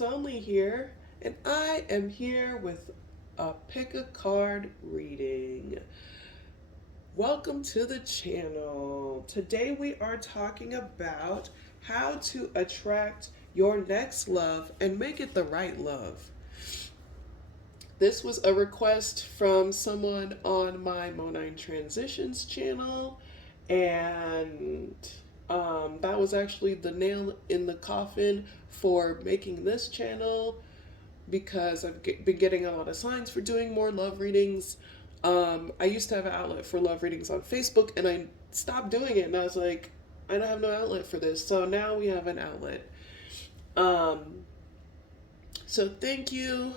Readings Only here, and I am here with a pick a card reading. Welcome to the channel. Today we are talking about how to attract your next love and make it the right love. This was a request from someone on my Monine Transitions channel, and that was actually the nail in the coffin for making this channel because I've been getting a lot of signs for doing more love readings. I used to have an outlet for love readings on Facebook, and I stopped doing it, and I was like, I don't have no outlet for this. So now we have an outlet. So thank you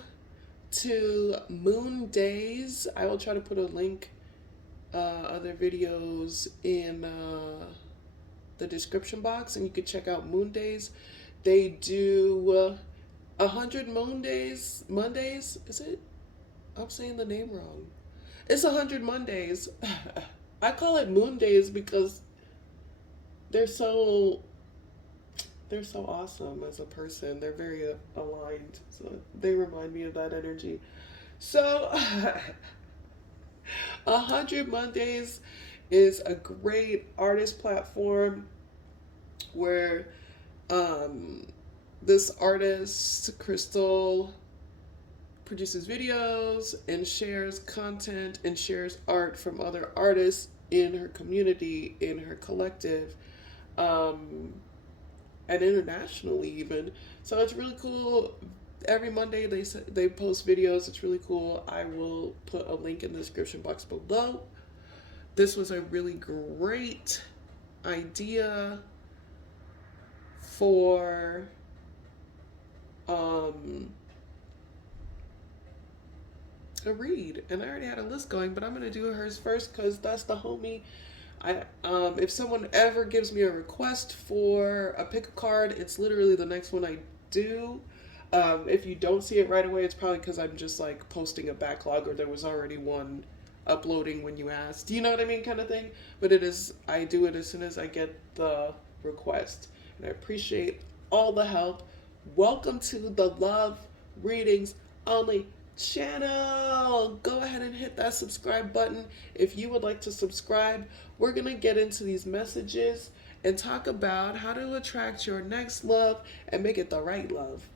to Moon Days. I will try to put a link, other videos in the description box, and you can check out Moon Days. They do 100 Mondays. Is it? I'm saying the name wrong. It's 100 Mondays. I call it Moon Days because they're so awesome as a person. They're very aligned. So they remind me of that energy. So 100 Mondays is a great artist platform where this artist, Crystal, produces videos and shares content and shares art from other artists in her community, in her collective, and internationally even. So it's really cool. Every Monday they post videos. It's really cool. I will put a link in the description box below. This was a really great idea for a read, and I already had a list going, but I'm gonna do hers first because that's the homie. If someone ever gives me a request for a pick a card, it's literally the next one I do. If you don't see it right away, it's probably because I'm just like posting a backlog, or there was already one uploading when you asked. You know what I mean, kind of thing. But I do it as soon as I get the request, and I appreciate all the help. Welcome to the Love Readings Only channel. Go ahead and hit that subscribe button if you would like to subscribe. We're going to get into these messages and talk about how to attract your next love and make it the right love.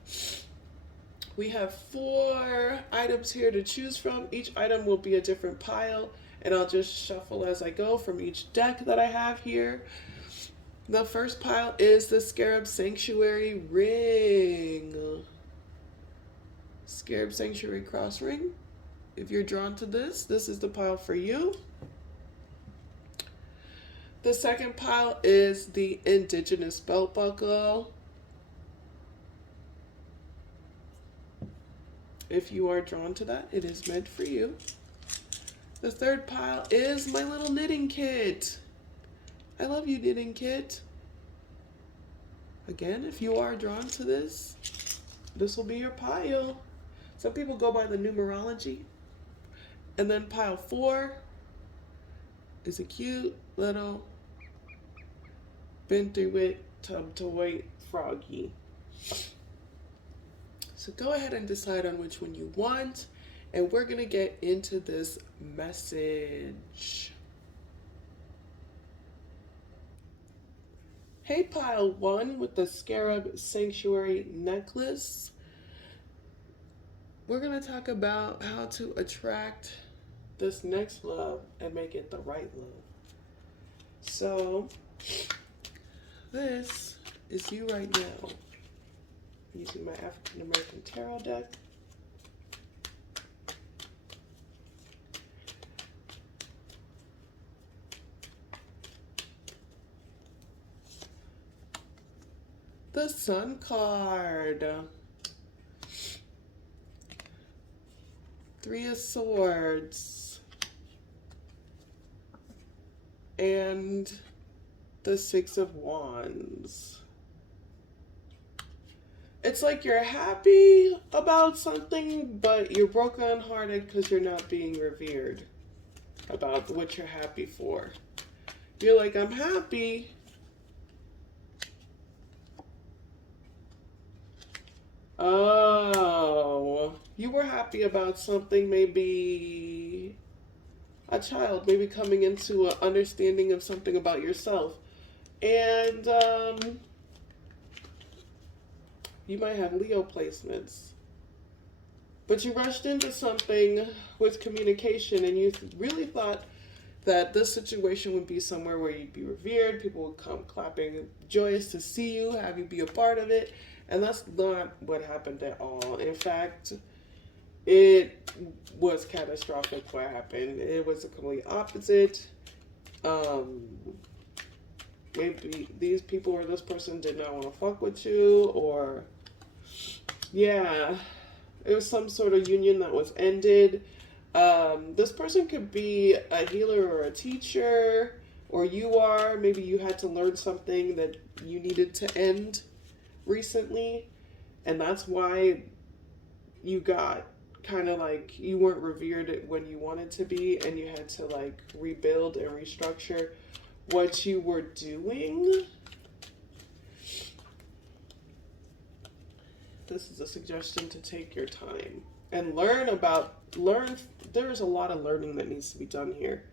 We have 4 items here to choose from. Each item will be a different pile, and I'll just shuffle as I go from each deck that I have here. The first pile is the Scarab Sanctuary ring. Scarab Sanctuary cross ring. If you're drawn to this is the pile for you. The second pile is the Indigenous belt buckle. If you are drawn to that, it is meant for you. The third pile is my little knitting kit. I love you, knitting kit. Again, if you are drawn to this will be your pile. Some people go by the numerology. And then pile 4 is a cute little been through it tub to wait froggy. So go ahead and decide on which one you want, and we're gonna get into this message. Hey, pile 1 with the Scarab Sanctuary necklace. We're going to talk about how to attract this next love and make it the right love. So, this is you right now. I'm using my African American Tarot deck. The Sun card. 3 of Swords, and the 6 of Wands. It's like you're happy about something, but you're brokenhearted because you're not being revered about what you're happy for. You're like, I'm happy, happy about something, maybe a child, maybe coming into an understanding of something about yourself. And you might have Leo placements. But you rushed into something with communication and you really thought that this situation would be somewhere where you'd be revered, people would come clapping joyous to see you, have you be a part of it. And that's not what happened at all. In fact, it was catastrophic what happened. It was the complete opposite. Maybe these people or this person did not want to fuck with you, or yeah, it was some sort of union that was ended. This person could be a healer or a teacher, or you are. Maybe you had to learn something that you needed to end recently, and that's why you got kind of like you weren't revered when you wanted to be, and you had to like rebuild and restructure what you were doing. This is a suggestion to take your time and learn. There's a lot of learning that needs to be done here.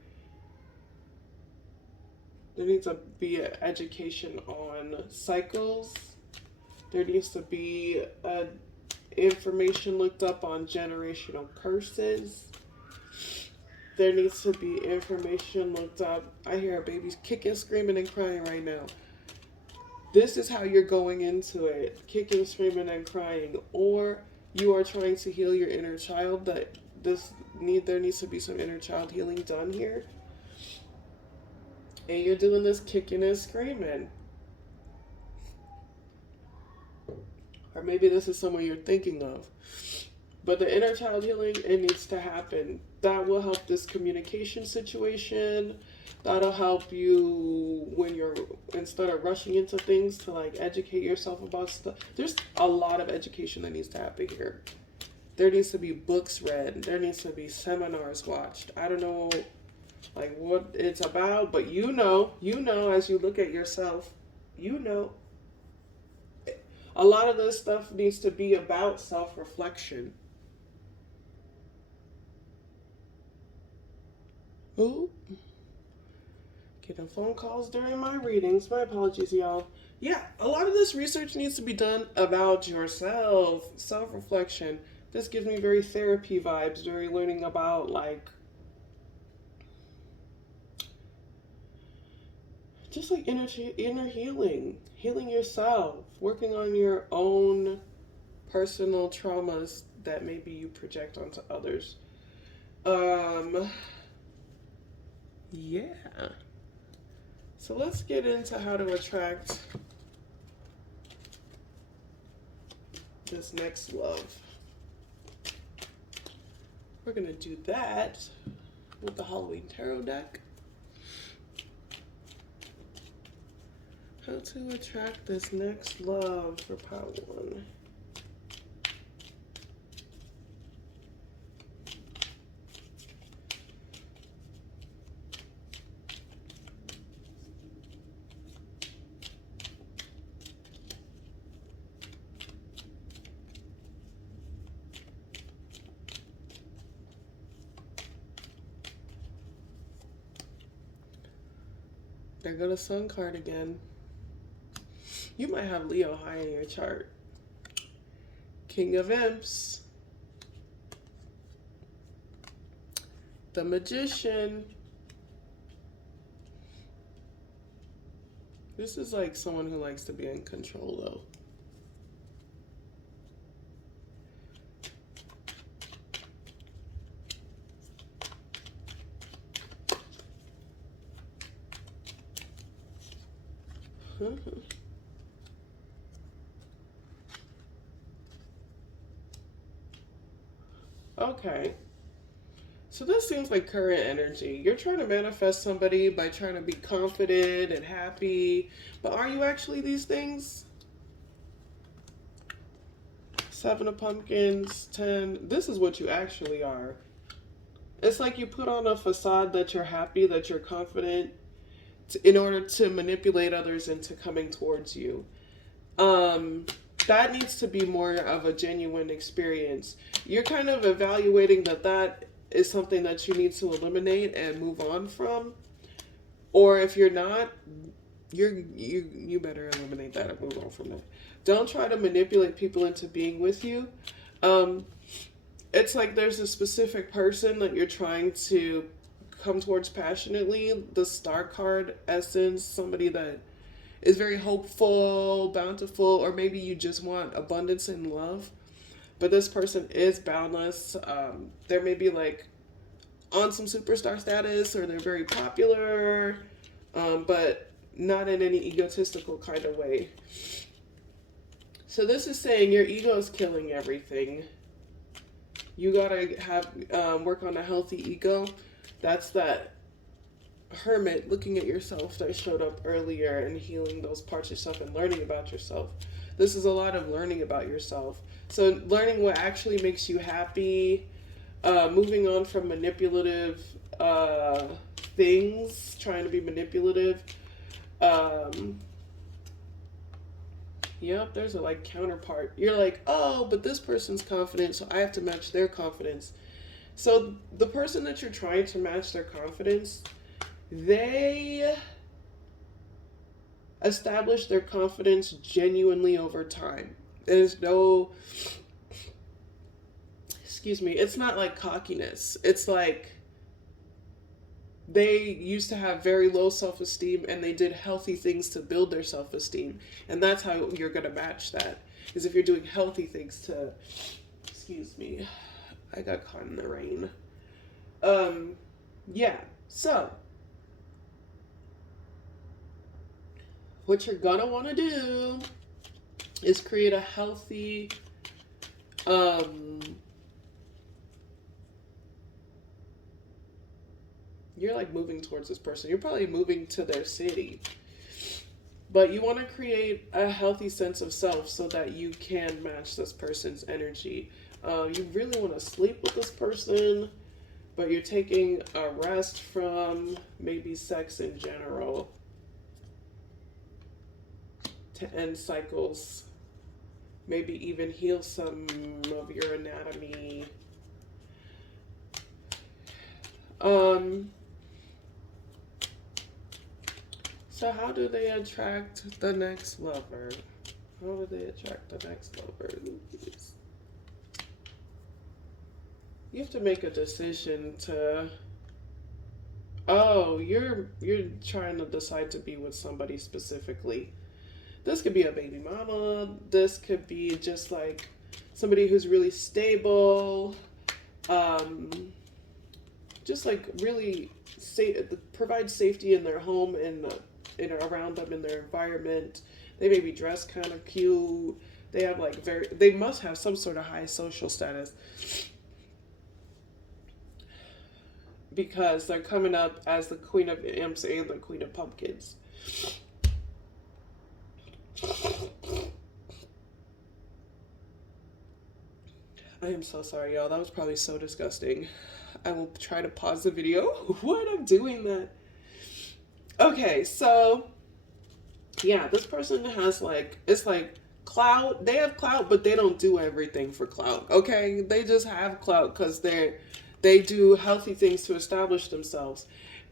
There needs to be an education on cycles. There needs to be information looked up on generational curses. There needs to be information looked up. I hear a baby's kicking, screaming, and crying right now. This is how you're going into it, kicking, screaming, and crying. Or you are trying to heal your inner child. There needs to be some inner child healing done here. And you're doing this kicking and screaming. Or maybe this is someone you're thinking of. But the inner child healing, it needs to happen. That will help this communication situation. That'll help you when you're, instead of rushing into things, to like educate yourself about stuff. There's a lot of education that needs to happen here. There needs to be books read. There needs to be seminars watched. I don't know like what it's about, but you know, as you look at yourself, a lot of this stuff needs to be about self-reflection. Ooh. Getting phone calls during my readings. My apologies, y'all. Yeah, a lot of this research needs to be done about yourself. Self-reflection. This gives me very therapy vibes, very learning about like just like inner healing. Healing yourself. Working on your own personal traumas that maybe you project onto others. Yeah. So let's get into how to attract this next love. We're going to do that with the Halloween Tarot deck. How to attract this next love for Power 1. There go the Sun card again. You might have Leo high in your chart. King of Imps. The Magician. This is like someone who likes to be in control though. Okay. So this seems like current energy. You're trying to manifest somebody by trying to be confident and happy. But are you actually these things? 7 of Pumpkins, 10. This is what you actually are. It's like you put on a facade that you're happy, that you're confident, in order to manipulate others into coming towards you. that needs to be more of a genuine experience. You're kind of evaluating that is something that you need to eliminate and move on from. Or if you're not, you better eliminate that and move on from that. Don't try to manipulate people into being with you. Um, it's like there's a specific person that you're trying to come towards passionately. The star card essence, somebody that is very hopeful, bountiful, or maybe you just want abundance and love. But this person is boundless. There may be like on some superstar status, or they're very popular, but not in any egotistical kind of way. So this is saying your ego is killing everything. You gotta have work on a healthy ego. That's that hermit looking at yourself that showed up earlier, and healing those parts of yourself and learning about yourself. This is a lot of learning about yourself. So learning what actually makes you happy, moving on from manipulative things, trying to be manipulative. Yep, there's a like counterpart. You're like, oh, but this person's confident, so I have to match their confidence. So the person that you're trying to match their confidence, they establish their confidence genuinely over time. There's no, excuse me, it's not like cockiness. It's like they used to have very low self-esteem, and they did healthy things to build their self-esteem. And that's how you're going to match that, is if you're doing healthy things to, excuse me, I got caught in the rain. Yeah, so what you're gonna want to do is create a healthy you're like moving towards this person. You're probably moving to their city. But you want to create a healthy sense of self so that you can match this person's energy. You really want to sleep with this person, but you're taking a rest from maybe sex in general to end cycles. Maybe even heal some of your anatomy. So how do they attract the next lover? How do they attract the next lover? You have to make a decision to, oh, you're trying to decide to be with somebody specifically. This could be a baby mama. This could be just like somebody who's really stable. Just like really provide safety in their home and around them in their environment. They may be dressed kind of cute. They have like they must have some sort of high social status, because they're coming up as the Queen of Imps and the Queen of Pumpkins. I am so sorry, y'all. That was probably so disgusting. I will try to pause the video when I'm doing that. Okay, so yeah, this person has like, it's like clout. They have clout, but they don't do everything for clout. Okay, they just have clout because they do healthy things to establish themselves.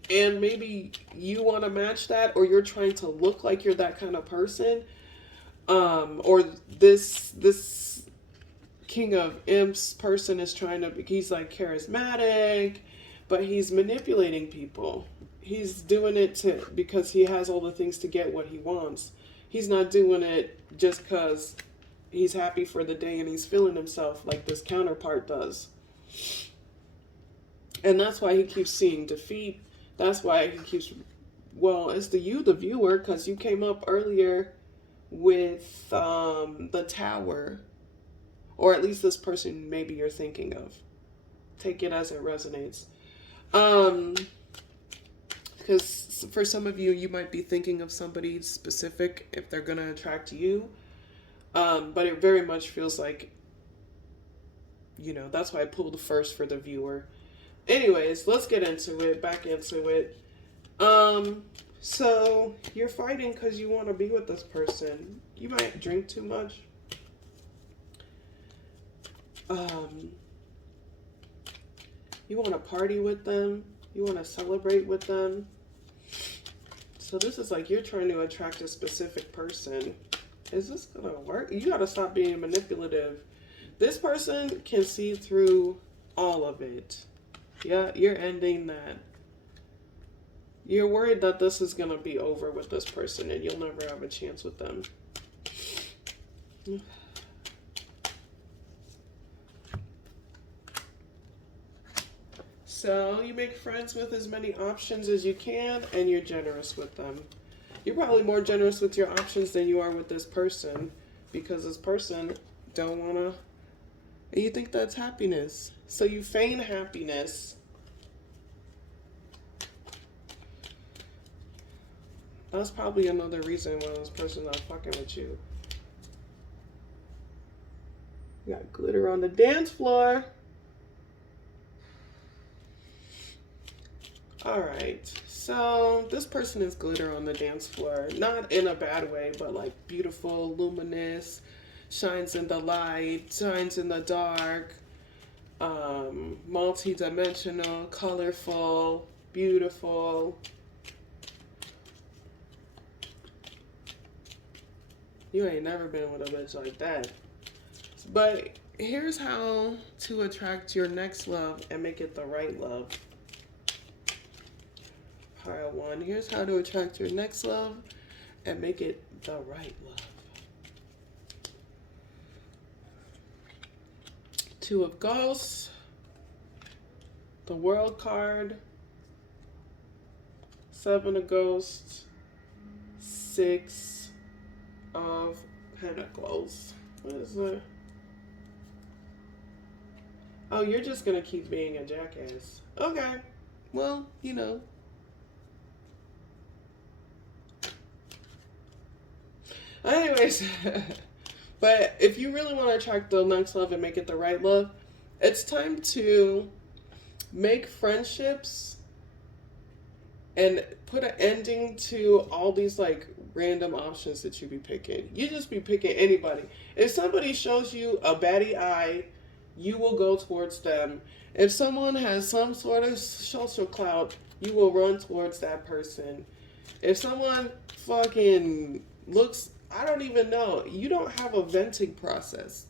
And maybe you want to match that, or you're trying to look like you're that kind of person. Or this King of Imps person is he's like charismatic, but he's manipulating people. He's doing it because he has all the things to get what he wants. He's not doing it just because he's happy for the day and he's feeling himself like this counterpart does. And that's why he keeps seeing defeat. That's why he keeps, well, it's the viewer, because you came up earlier with the Tower. Or at least this person maybe you're thinking of. Take it as it resonates. Because for some of you, you might be thinking of somebody specific if they're going to attract you. But it very much feels like, that's why I pulled first for the viewer. Anyways, let's get into it, back into it. So you're fighting because you want to be with this person. You might drink too much. Um, you want to party with them. You want to celebrate with them. So this is like you're trying to attract a specific person. Is this going to work? You got to stop being manipulative. This person can see through all of it. Yeah, you're ending that. You're worried that this is going to be over with this person and you'll never have a chance with them. So you make friends with as many options as you can and you're generous with them. You're probably more generous with your options than you are with this person because this person don't want to, and you think that's happiness. So you feign happiness. That's probably another reason why this person's not fucking with you. You got glitter on the dance floor. Alright, so this person is glitter on the dance floor. Not in a bad way, but like beautiful, luminous, shines in the light, shines in the dark, multi-dimensional, colorful, beautiful. You ain't never been with a bitch like that. But here's how to attract your next love and make it the right love. Pile 1. Here's how to attract your next love and make it the right love. 2 of Ghosts. The World card. 7 of Ghosts. 6 of Pentacles. What is that? Oh, you're just gonna keep being a jackass. Okay. Well, you know. Anyways, but if you really want to attract the next love and make it the right love, it's time to make friendships and put an ending to all these like random options that you be picking. You just be picking anybody. If somebody shows you a batty eye, you will go towards them. If someone has some sort of social clout, you will run towards that person. If someone fucking looks, I don't even know. You don't have a venting process.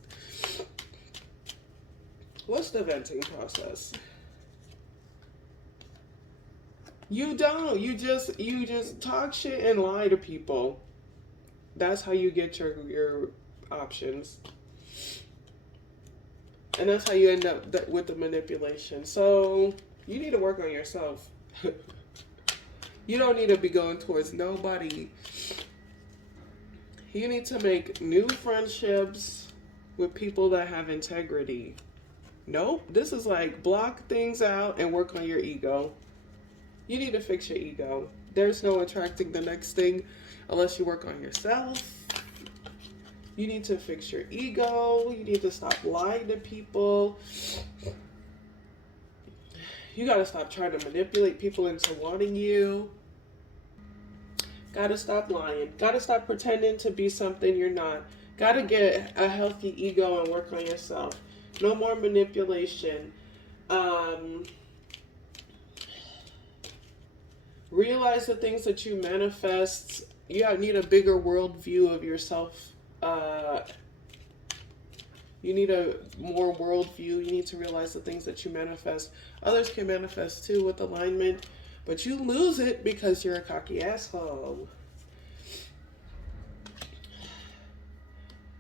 What's the venting process? You don't. You just talk shit and lie to people. That's how you get your options. And that's how you end up with the manipulation. So you need to work on yourself. You don't need to be going towards nobody. You need to make new friendships with people that have integrity. Nope. This is like block things out and work on your ego. You need to fix your ego. There's no attracting the next thing unless you work on yourself. You need to fix your ego. You need to stop lying to people. You got to stop trying to manipulate people into wanting you. Got to stop lying. Got to stop pretending to be something you're not. Got to get a healthy ego and work on yourself. No more manipulation. Realize the things that you manifest. You need a bigger worldview of yourself. You need a more worldview. You need to realize the things that you manifest. Others can manifest too with alignment, but you lose it because you're a cocky asshole.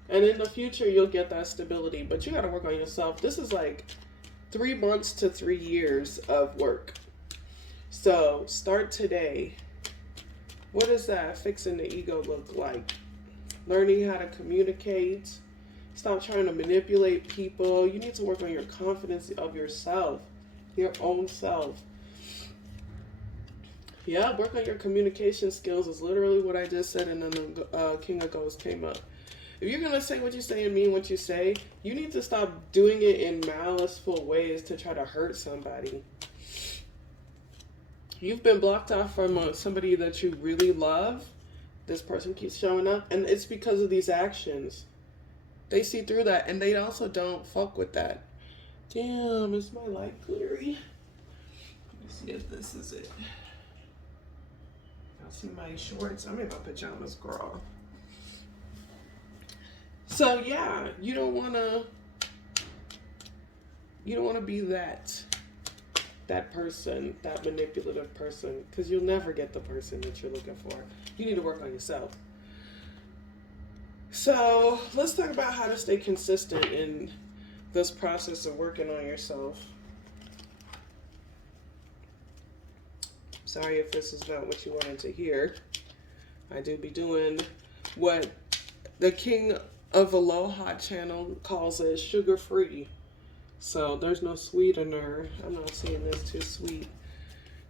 And in the future, you'll get that stability, but you got to work on yourself. This is like 3 months to 3 years of work. So start today. What does that fixing the ego look like? Learning how to communicate. Stop trying to manipulate people. You need to work on your confidence of yourself, your own self. Yeah, work on your communication skills is literally what I just said, and then the King of Ghosts came up. If you're going to say what you say and mean what you say, you need to stop doing it in maliceful ways to try to hurt somebody. You've been blocked off from somebody that you really love. This person keeps showing up, and it's because of these actions. They see through that, and they also don't fuck with that. Damn, is my light glittery? Let me see if this is it. Y'all see my shorts? I'm in my pajamas, girl. So yeah, you don't wanna be that person, that manipulative person, because you'll never get the person that you're looking for. You need to work on yourself. So let's talk about how to stay consistent in this process of working on yourself. Sorry if this is not what you wanted to hear. I do be doing what the King of Aloha channel calls it sugar free. So there's no sweetener. I'm not saying this too sweet.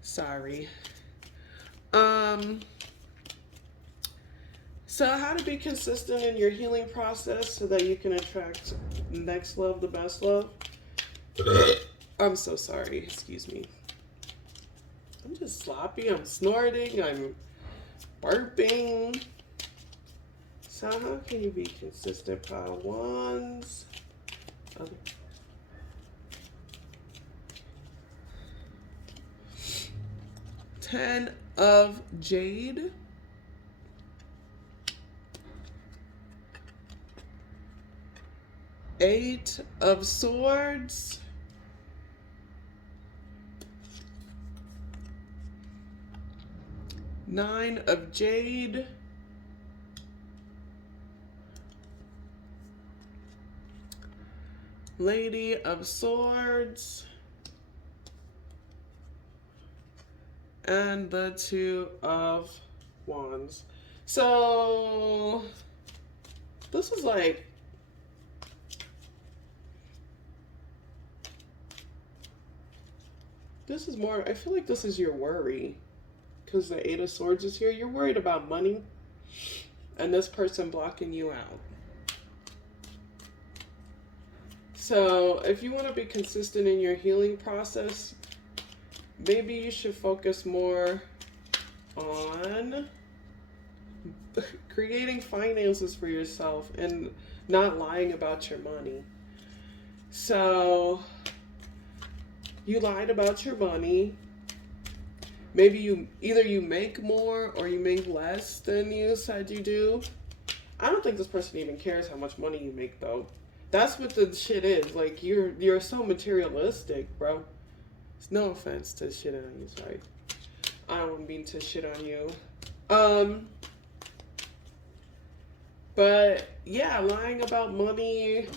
Sorry. So how to be consistent in your healing process so that you can attract next love, the best love. I'm so sorry. Excuse me. I'm just sloppy. I'm snorting. I'm burping. So how can you be consistent, pile ones? Okay. 10 of Jade. Eight of Swords. Nine of Jade. Lady of Swords. And the Two of Wands. So this is like, this is more, I feel like this is your worry. Because the Eight of Swords is here. You're worried about money and this person blocking you out. So if you want to be consistent in your healing process, maybe you should focus more on creating finances for yourself and not lying about your money. So you lied about your money. Maybe you make more or you make less than you said you do. I don't think this person even cares how much money you make though. That's what the shit is. Like you're so materialistic, bro. It's no offense to shit on you, sorry. I don't mean to shit on you. But yeah, lying about money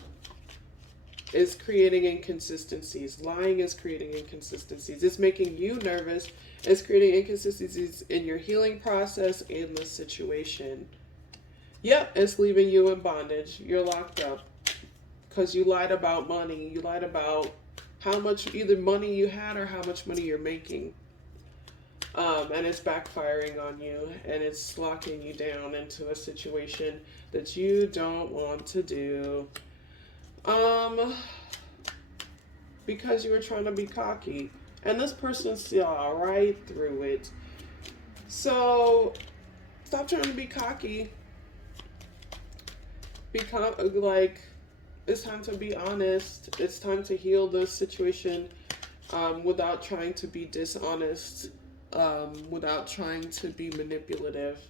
is creating inconsistencies. Lying is creating inconsistencies. It's making you nervous. It's creating inconsistencies in your healing process and the situation. Yep, it's leaving you in bondage. You're locked up because you lied about money. You lied about how much either money you had or how much money you're making. And it's backfiring on you and it's locking you down into a situation that you don't want to do. Because you were trying to be cocky. And this person saw right through it. So, stop trying to be cocky. Like, it's time to be honest. It's time to heal this situation without trying to be dishonest, without trying to be manipulative.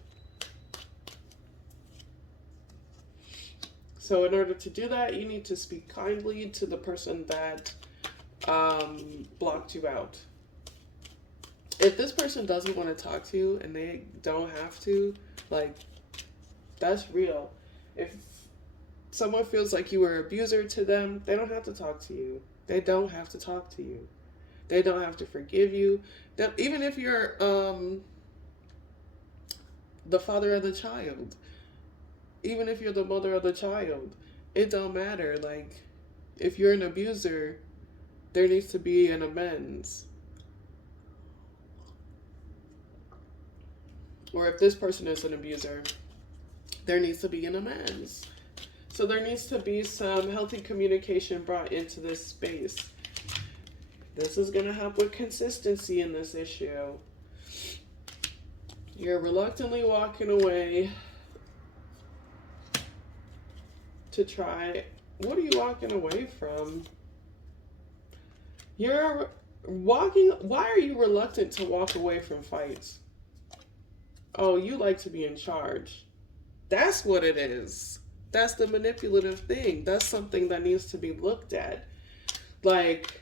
So in order to do that, you need to speak kindly to the person that blocked you out. If this person doesn't want to talk to you and they don't have to, like, that's real. If someone feels like you were an abuser to them, they don't have to talk to you. They don't have to talk to you. They don't have to forgive you. Even if you're the father of the child, even if you're the mother of the child, it don't matter. Like, if you're an abuser, there needs to be an amends. Or if this person is an abuser, there needs to be an amends. So there needs to be some healthy communication brought into this space. This is going to help with consistency in this issue. You're reluctantly walking away to try. What are you walking away from? You're walking. Why are you reluctant to walk away from fights? Oh, you like to be in charge. That's what it is. That's the manipulative thing. That's something that needs to be looked at. Like,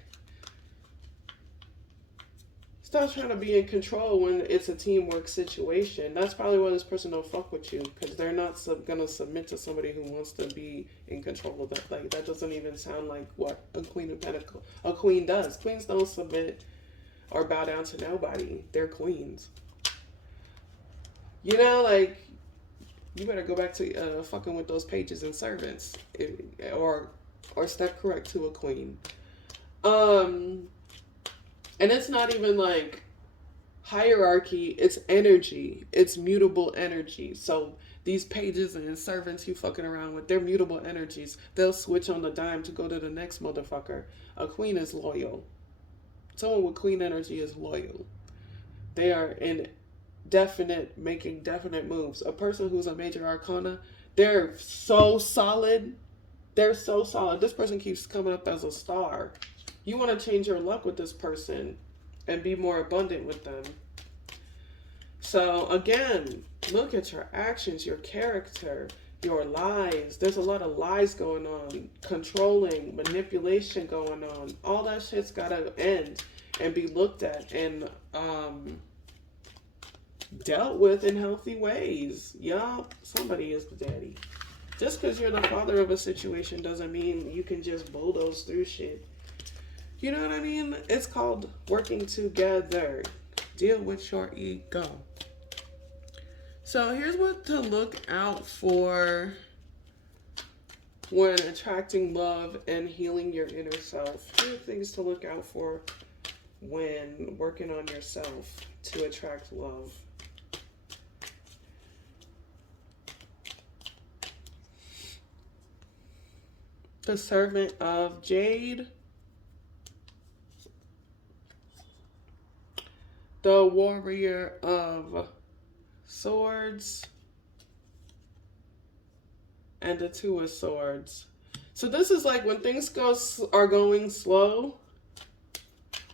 stop trying to be in control when it's a teamwork situation. That's probably why this person don't fuck with you, because they're not gonna submit to somebody who wants to be in control of that. Like, that doesn't even sound like what a queen of pentacles, a queen does. Queens don't submit or bow down to nobody. They're queens. You know, like, you better go back to fucking with those pages and servants, or step correct to a queen. And it's not even like hierarchy, it's energy. It's mutable energy. So these pages and servants you fucking around with, they're mutable energies. They'll switch on the dime to go to the next motherfucker. A queen is loyal. Someone with queen energy is loyal. They are in making definite moves. A person who's a major arcana, they're so solid. They're so solid. This person keeps coming up as a star. You want to change your luck with this person and be more abundant with them. So again, look at your actions, your character, your lies. There's a lot of lies going on, controlling, manipulation going on. All that shit's got to end and be looked at and dealt with in healthy ways. Y'all, somebody is the daddy. Just because you're the father of a situation doesn't mean you can just bulldoze through shit. You know what I mean? It's called working together. Deal with your ego. So here's what to look out for when attracting love and healing your inner self. Here are things to look out for when working on yourself to attract love. The Servant of Jade. The Warrior of Swords. And the Two of Swords. So this is like when things are going slow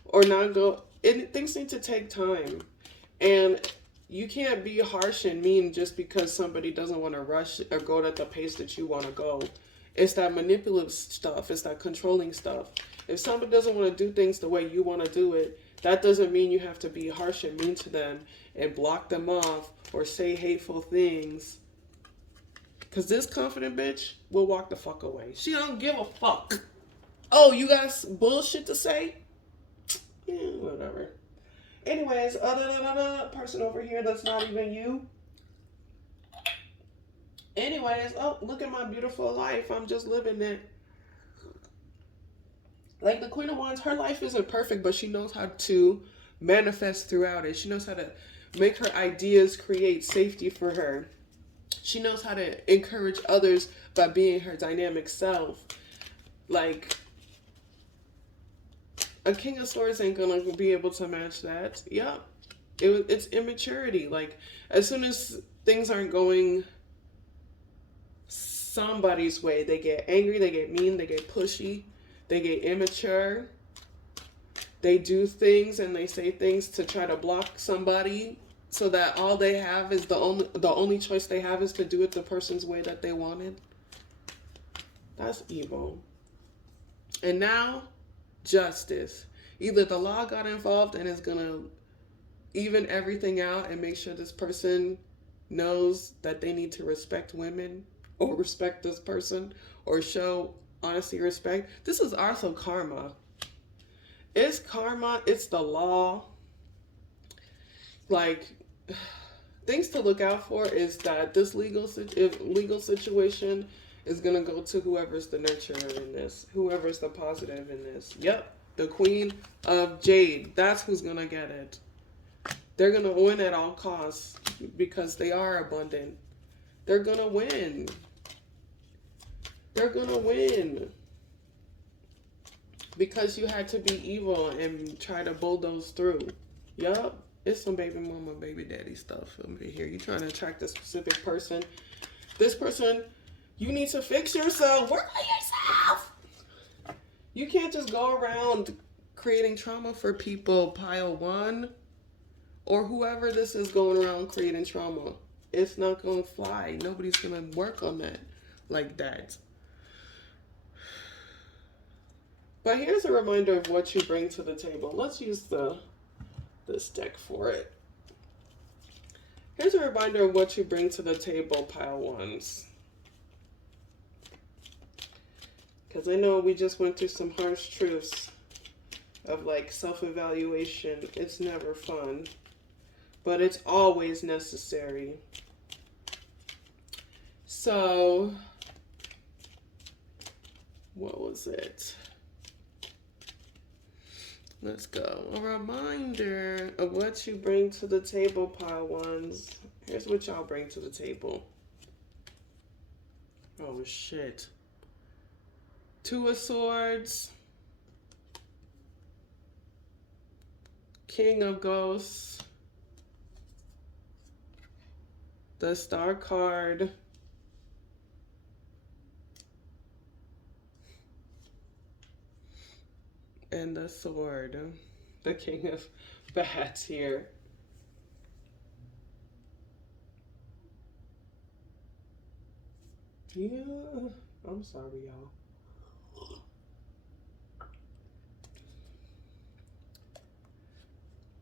or not go. Things need to take time. And you can't be harsh and mean just because somebody doesn't want to rush or go at the pace that you want to go. It's that manipulative stuff. It's that controlling stuff. If somebody doesn't want to do things the way you want to do it, that doesn't mean you have to be harsh and mean to them and block them off or say hateful things. Because this confident bitch will walk the fuck away. She don't give a fuck. Oh, you got bullshit to say? Yeah, whatever. Anyways, person over here that's not even you. Anyways, oh, look at my beautiful life. I'm just living it. Like the Queen of Wands, her life isn't perfect, but she knows how to manifest throughout it. She knows how to make her ideas create safety for her. She knows how to encourage others by being her dynamic self. Like, a King of Swords ain't gonna be able to match that. Yep. It's immaturity. Like, as soon as things aren't going somebody's way, they get angry, they get mean, they get pushy, they get immature. They do things and they say things to try to block somebody so that all they have is the only choice they have is to do it the person's way that they wanted. That's evil. And now, justice. Either the law got involved and is gonna even everything out and make sure this person knows that they need to respect women or respect this person or show honesty, respect. This is also karma. It's karma. It's the law. Like, things to look out for is that this legal situation is going to go to whoever's the nurturer in this, whoever's the positive in this. Yep, the Queen of Jade. That's who's going to get it. They're going to win at all costs because they are abundant. They're going to win. They're going to win. Because you had to be evil and try to bulldoze through. Yup. It's some baby mama, baby daddy stuff over here. You're trying to attract a specific person. This person, You need to fix yourself. Work on yourself. You can't just go around creating trauma for people, pile one, or whoever this is going around creating trauma. It's not going to fly. Nobody's going to work on that like that. But here's a reminder of what you bring to the table. Let's use this deck for it. Here's a reminder of what you bring to the table, pile ones. Because I know we just went through some harsh truths of like self-evaluation. It's never fun, but it's always necessary. So, what was it? Let's go. A reminder of what you bring to the table, pile ones. Here's what y'all bring to the table. Oh, shit. Two of Swords. King of Ghosts. The Star card. And the Sword. The King of Bats here. Yeah, I'm sorry, y'all.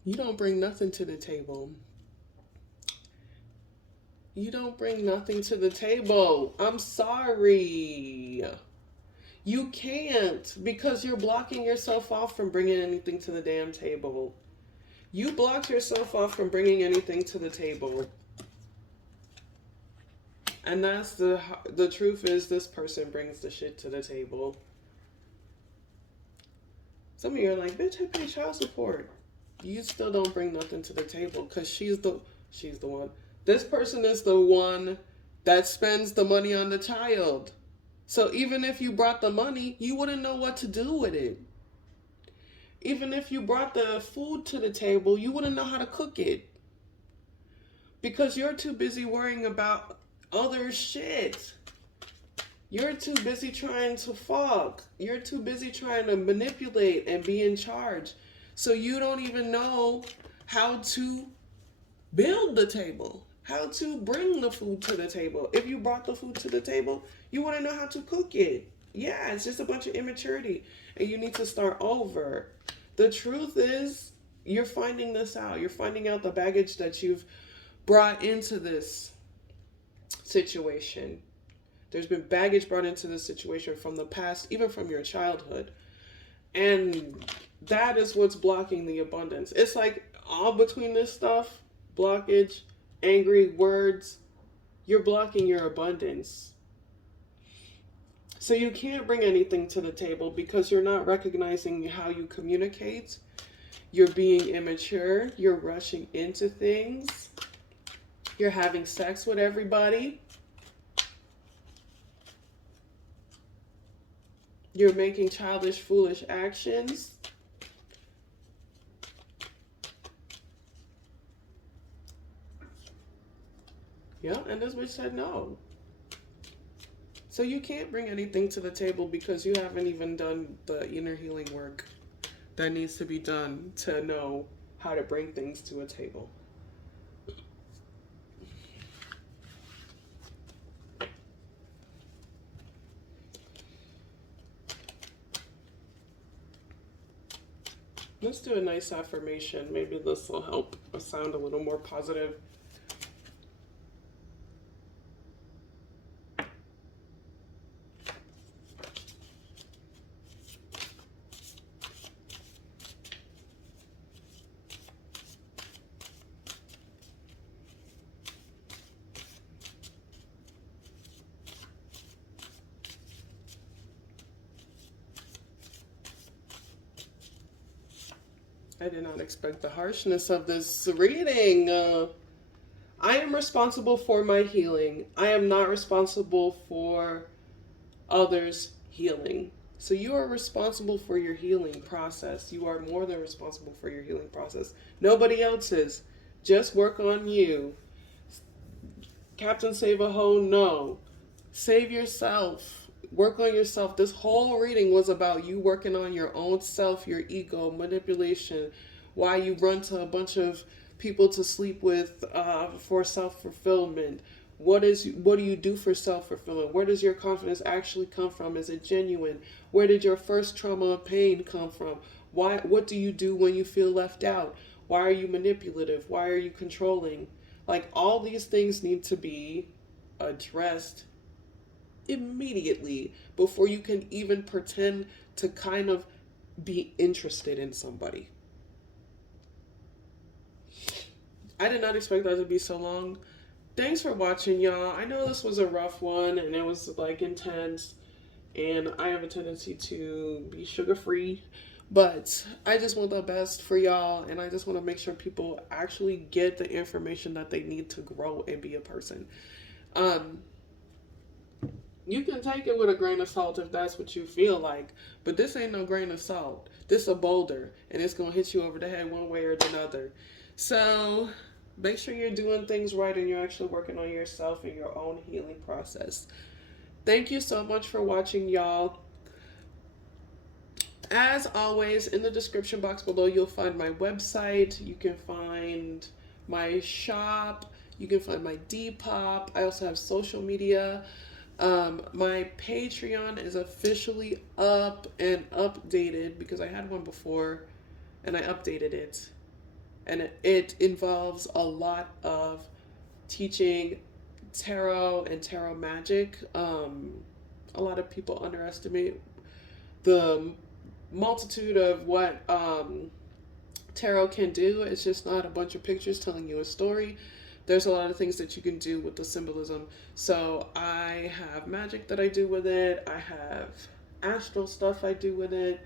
You don't bring nothing to the table. You don't bring nothing to the table. I'm sorry. You can't, because you're blocking yourself off from bringing anything to the damn table. You blocked yourself off from bringing anything to the table. And that's the truth is this person brings the shit to the table. Some of you are like, bitch, I pay child support. You still don't bring nothing to the table because she's the one. This person is the one that spends the money on the child. So even if you brought the money, you wouldn't know what to do with it. Even if you brought the food to the table, you wouldn't know how to cook it. Because you're too busy worrying about other shit. You're too busy trying to fuck. You're too busy trying to manipulate and be in charge. So you don't even know how to build the table, how to bring the food to the table. If you brought the food to the table, you wouldn't know how to cook it. Yeah, it's just a bunch of immaturity and you need to start over. The truth is, you're finding this out. You're finding out the baggage that you've brought into this situation. There's been baggage brought into this situation from the past, even from your childhood. And that is what's blocking the abundance. It's like all between this stuff, blockage, angry words, you're blocking your abundance. So you can't bring anything to the table because you're not recognizing how you communicate. You're being immature. You're rushing into things. You're having sex with everybody. You're making childish, foolish actions. Yeah, and this bitch said no. So you can't bring anything to the table because you haven't even done the inner healing work that needs to be done to know how to bring things to a table. Let's do a nice affirmation. Maybe this will help us sound a little more positive. I did not expect the harshness of this reading. I am responsible for my healing. I am not responsible for others' healing. So you are responsible for your healing process. You are more than responsible for your healing process. Nobody else is. Just work on you. Captain Save a Ho, no. Save yourself. Work on yourself. This whole reading was about you working on your own self, your ego, manipulation, why you run to a bunch of people to sleep with for self fulfillment. What do you do for self fulfillment? Where does your confidence actually come from? Is it genuine? Where did your first trauma and pain come from? What do you do when you feel left out? Why are you manipulative? Why are you controlling? Like, all these things need to be addressed immediately before you can even pretend to kind of be interested in somebody. I did not expect that to be so long. Thanks for watching, y'all. I know this was a rough one and it was like intense, and I have a tendency to be sugar free, but I just want the best for y'all, and I just want to make sure people actually get the information that they need to grow and be a person. Um, you can take it with a grain of salt if that's what you feel like, but this ain't no grain of salt. This a boulder, and it's gonna hit you over the head one way or another. So make sure you're doing things right and you're actually working on yourself and your own healing process. Thank you so much for watching, y'all. As always, in the description box below, you'll find my website. You can find my shop. You can find my Depop. I also have social media. My Patreon is officially up and updated because I had one before and I updated it. And it involves a lot of teaching tarot and tarot magic. A lot of people underestimate the multitude of what tarot can do. It's just not a bunch of pictures telling you a story. There's a lot of things that you can do with the symbolism. So I have magic that I do with it. I have astral stuff I do with it.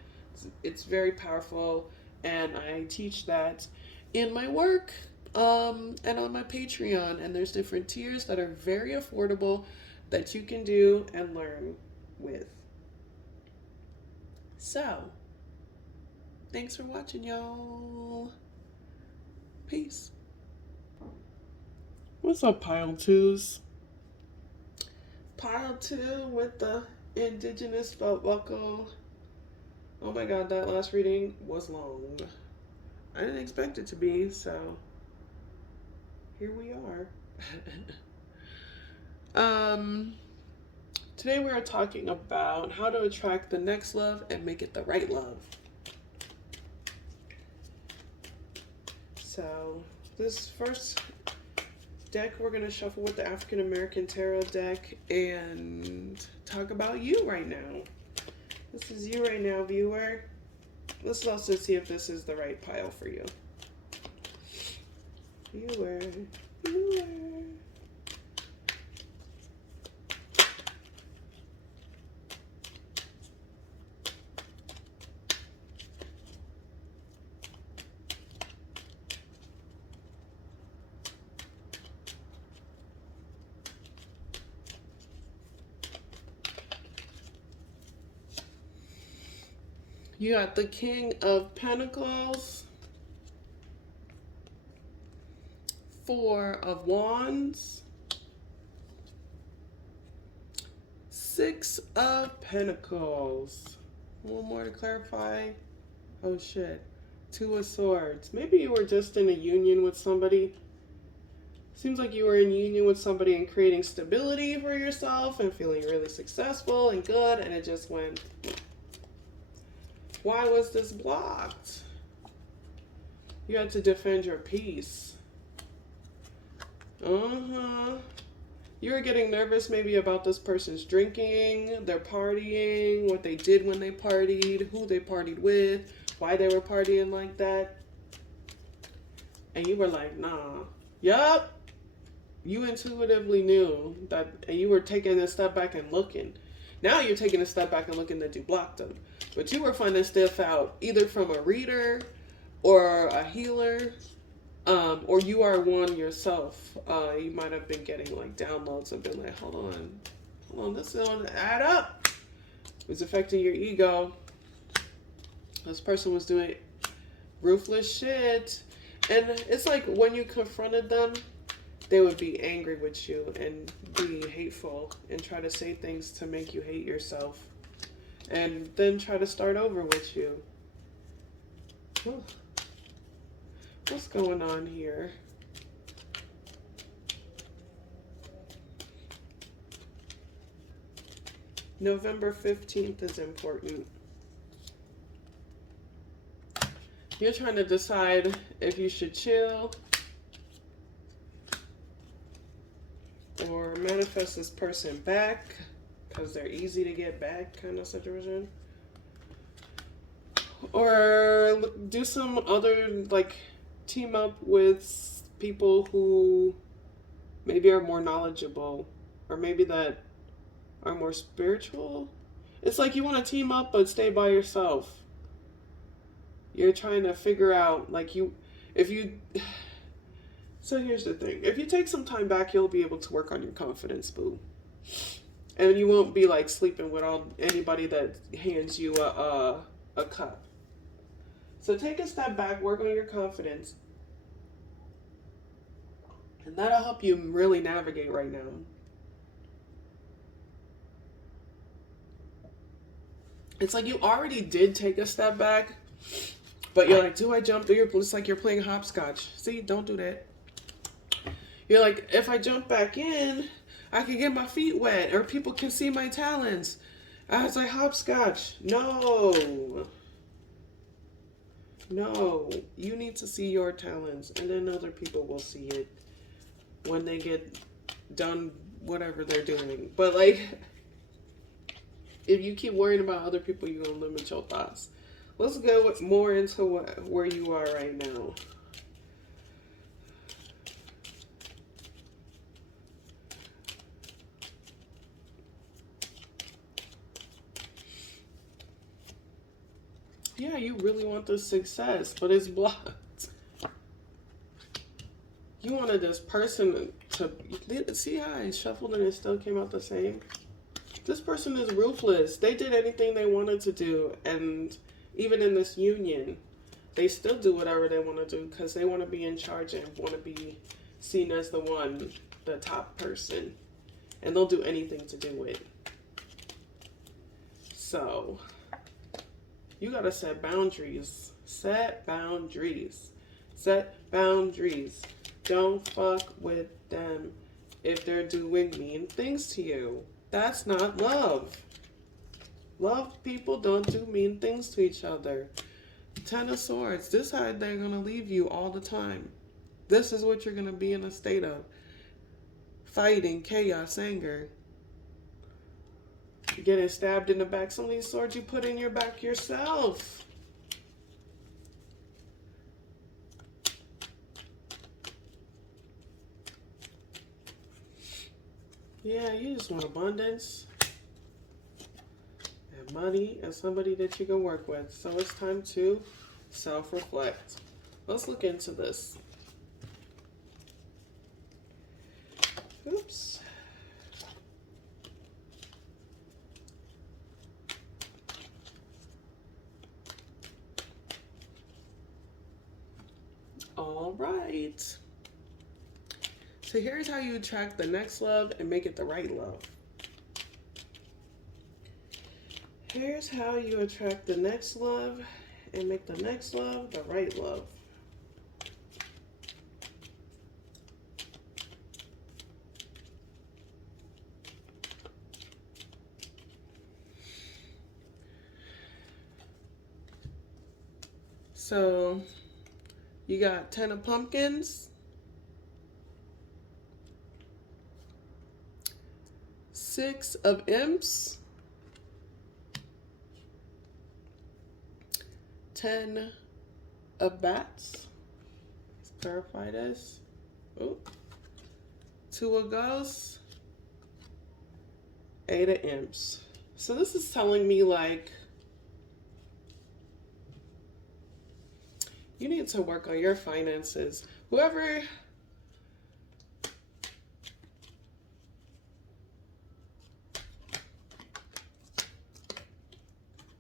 It's very powerful, and I teach that in my work and on my Patreon. And there's different tiers that are very affordable that you can do and learn with. So, thanks for watching, y'all. Peace. What's up, Pile 2s? Pile 2 with the indigenous belt buckle. Oh my god, that last reading was long. I didn't expect it to be, so here we are. Today we are talking about how to attract the next love and make it the right love. So this first deck, we're going to shuffle with the African American Tarot deck and talk about you right now. This is you right now, viewer. Let's also see if this is the right pile for you. Viewer. You got the King of Pentacles, Four of Wands, Six of Pentacles. One more to clarify. Oh shit. Two of Swords. Maybe you were just in a union with somebody. Seems like you were in union with somebody and creating stability for yourself and feeling really successful and good, and it just went... Why was this blocked? You had to defend your peace. You were getting nervous maybe about this person's drinking, their partying, what they did when they partied, who they partied with, why they were partying like that. And you were like, nah. Yup. You intuitively knew that, and you were taking a step back and looking. Now you're taking a step back and looking that you blocked them. But you were finding stuff out either from a reader or a healer, or you are one yourself. You might have been getting like downloads and been like, hold on, this don't add up. It was affecting your ego. This person was doing ruthless shit. And it's like when you confronted them, they would be angry with you and be hateful and try to say things to make you hate yourself and then try to start over with you. What's going on here? November 15th is important. You're trying to decide if you should chill or manifest this person back because they're easy to get back kind of situation. Or do some other, like, team up with people who maybe are more knowledgeable or maybe that are more spiritual. It's like you want to team up but stay by yourself. You're trying to figure out, like, so here's the thing. If you take some time back, you'll be able to work on your confidence, boo. And you won't be, like, sleeping with anybody that hands you a cup. So take a step back, work on your confidence. And that'll help you really navigate right now. It's like you already did take a step back, but you're like, do I jump? It's like you're playing hopscotch. See, don't do that. You're like, if I jump back in, I can get my feet wet or people can see my talents. I was like, hopscotch. No, you need to see your talents and then other people will see it when they get done whatever they're doing. But, like, if you keep worrying about other people, you're going to limit your thoughts. Let's go more into where you are right now. Yeah, you really want this success, but it's blocked. You wanted this person to... See how I shuffled and it still came out the same? This person is ruthless. They did anything they wanted to do. And even in this union, they still do whatever they want to do because they want to be in charge and want to be seen as the top person. And they'll do anything to do it. So, you got to set boundaries. Set boundaries. Set boundaries. Don't fuck with them if they're doing mean things to you. That's not love. Love people don't do mean things to each other. 10 of Swords. This is how they're going to leave you all the time. This is what you're going to be in a state of. Fighting, chaos, anger. You're getting stabbed in the back. Some of these swords you put in your back yourself. Yeah, you just want abundance and money and somebody that you can work with. So it's time to self-reflect. Let's look into this. Oops. All right. So here's how you attract the next love and make it the right love. Here's how you attract the next love and make the next love the right love. So you got 10 of Pumpkins, 6 of Imps, 10 of Bats. Let's clarify this. Oh, 2 of Ghosts, 8 of Imps. So this is telling me, like, you need to work on your finances. Whoever...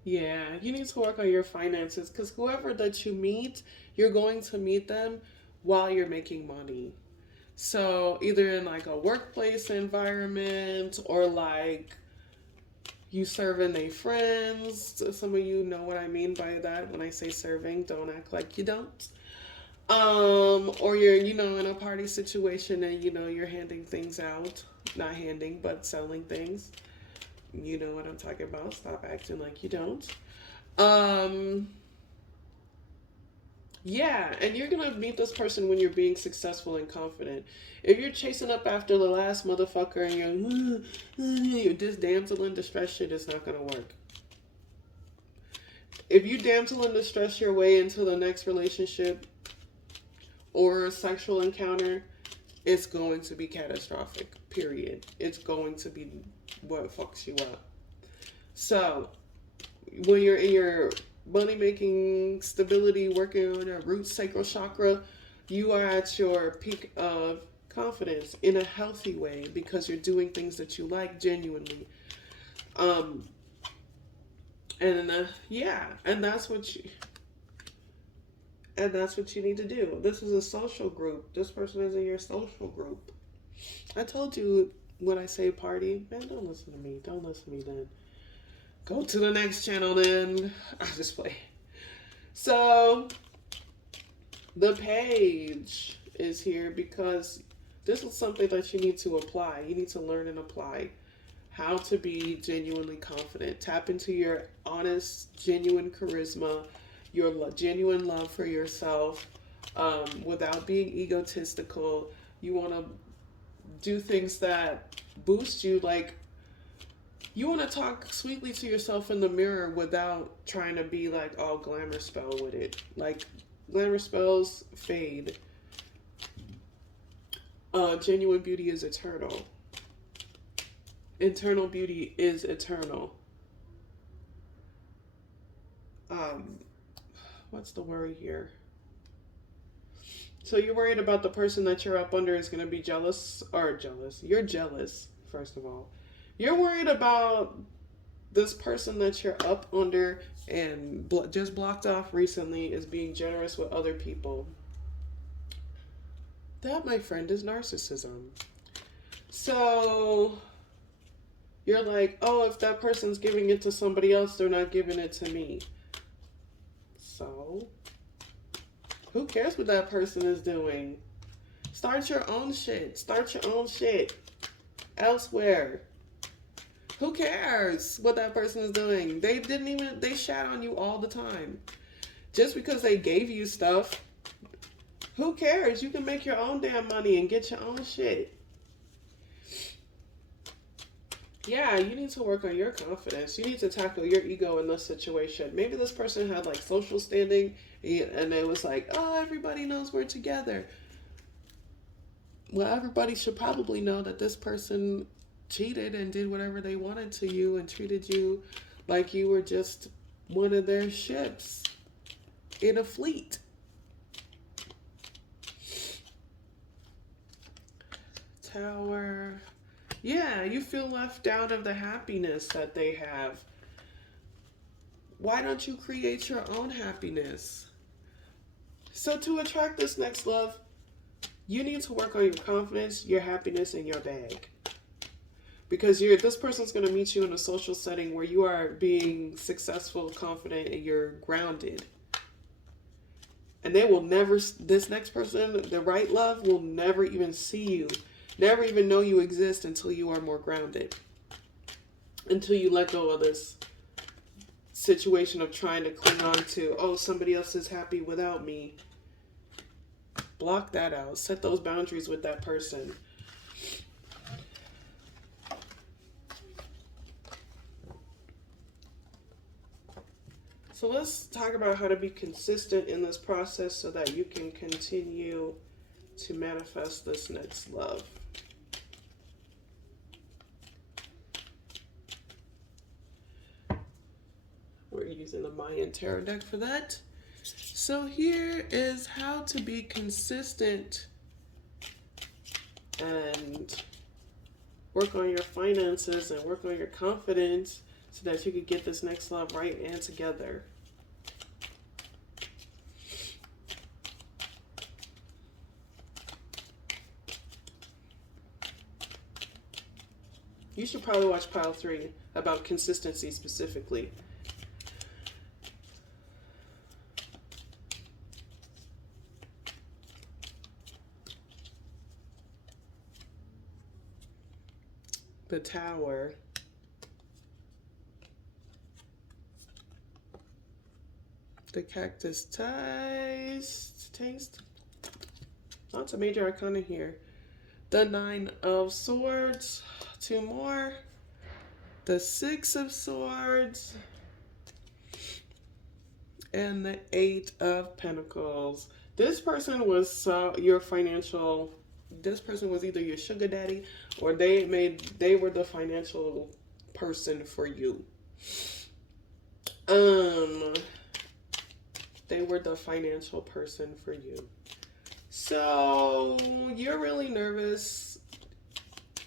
Yeah, you need to work on your finances because whoever that you meet, you're going to meet them while you're making money. So either in like a workplace environment or like you serving their friends. Some of you know what I mean by that. When I say serving, don't act like you don't. Or you're, in a party situation and you're handing things out. Not handing, but selling things. You know what I'm talking about. Stop acting like you don't. Um, yeah, and you're gonna meet this person when you're being successful and confident. If you're chasing up after the last motherfucker and you're this damsel in distress shit, is not gonna work. If you damsel in distress your way into the next relationship or sexual encounter, it's going to be catastrophic. Period. It's going to be what fucks you up. So when you're in your money making stability, working on your root sacral chakra, you are at your peak of confidence in a healthy way because you're doing things that you like genuinely. Yeah, and that's what you need to do. This is a social group. This person is in your social group. I told you when I say party, man, don't listen to me. Don't listen to me then. Go to the next channel then. I just play. So the page is here because this is something that you need to apply. You need to learn and apply how to be genuinely confident. Tap into your honest, genuine charisma, your genuine love for yourself, without being egotistical. You want to do things that boost you, like you want to talk sweetly to yourself in the mirror without trying to be like all glamour spell with it. Like glamour spells fade. Genuine beauty is eternal. Internal beauty is eternal. What's the worry here? So you're worried about the person that you're up under is going to be jealous. You're jealous, first of all. You're worried about this person that you're up under and just blocked off recently is being generous with other people. That, my friend, is narcissism. So you're like, oh, if that person's giving it to somebody else, they're not giving it to me. So who cares what that person is doing? Start your own shit. Start your own shit elsewhere. Who cares what that person is doing? They shat on you all the time. Just because they gave you stuff, who cares? You can make your own damn money and get your own shit. Yeah, you need to work on your confidence. You need to tackle your ego in this situation. Maybe this person had like social standing and it was like, oh, everybody knows we're together. Well, everybody should probably know that this person cheated and did whatever they wanted to you and treated you like you were just one of their ships in a fleet. Tower. Yeah, you feel left out of the happiness that they have. Why don't you create your own happiness? So to attract this next love, you need to work on your confidence, your happiness, and your bag. Because this person's going to meet you in a social setting where you are being successful, confident, and you're grounded. And they will never, this next person, the right love, will never even see you, never even know you exist until you are more grounded. Until you let go of this situation of trying to cling on to, oh, somebody else is happy without me. Block that out. Set those boundaries with that person. So let's talk about how to be consistent in this process so that you can continue to manifest this next love. We're using the Mayan Tarot deck for that. So here is how to be consistent and work on your finances and work on your confidence so that you could get this next love right and together. You should probably watch pile 3 about consistency specifically. The Tower. The Cactus Taste. Lots of major arcana here. The 9 of Swords. 2 more. The 6 of Swords. And the 8 of Pentacles. This person was your financial. This person was either your sugar daddy or they were the financial person for you. They were the financial person for you. So you're really nervous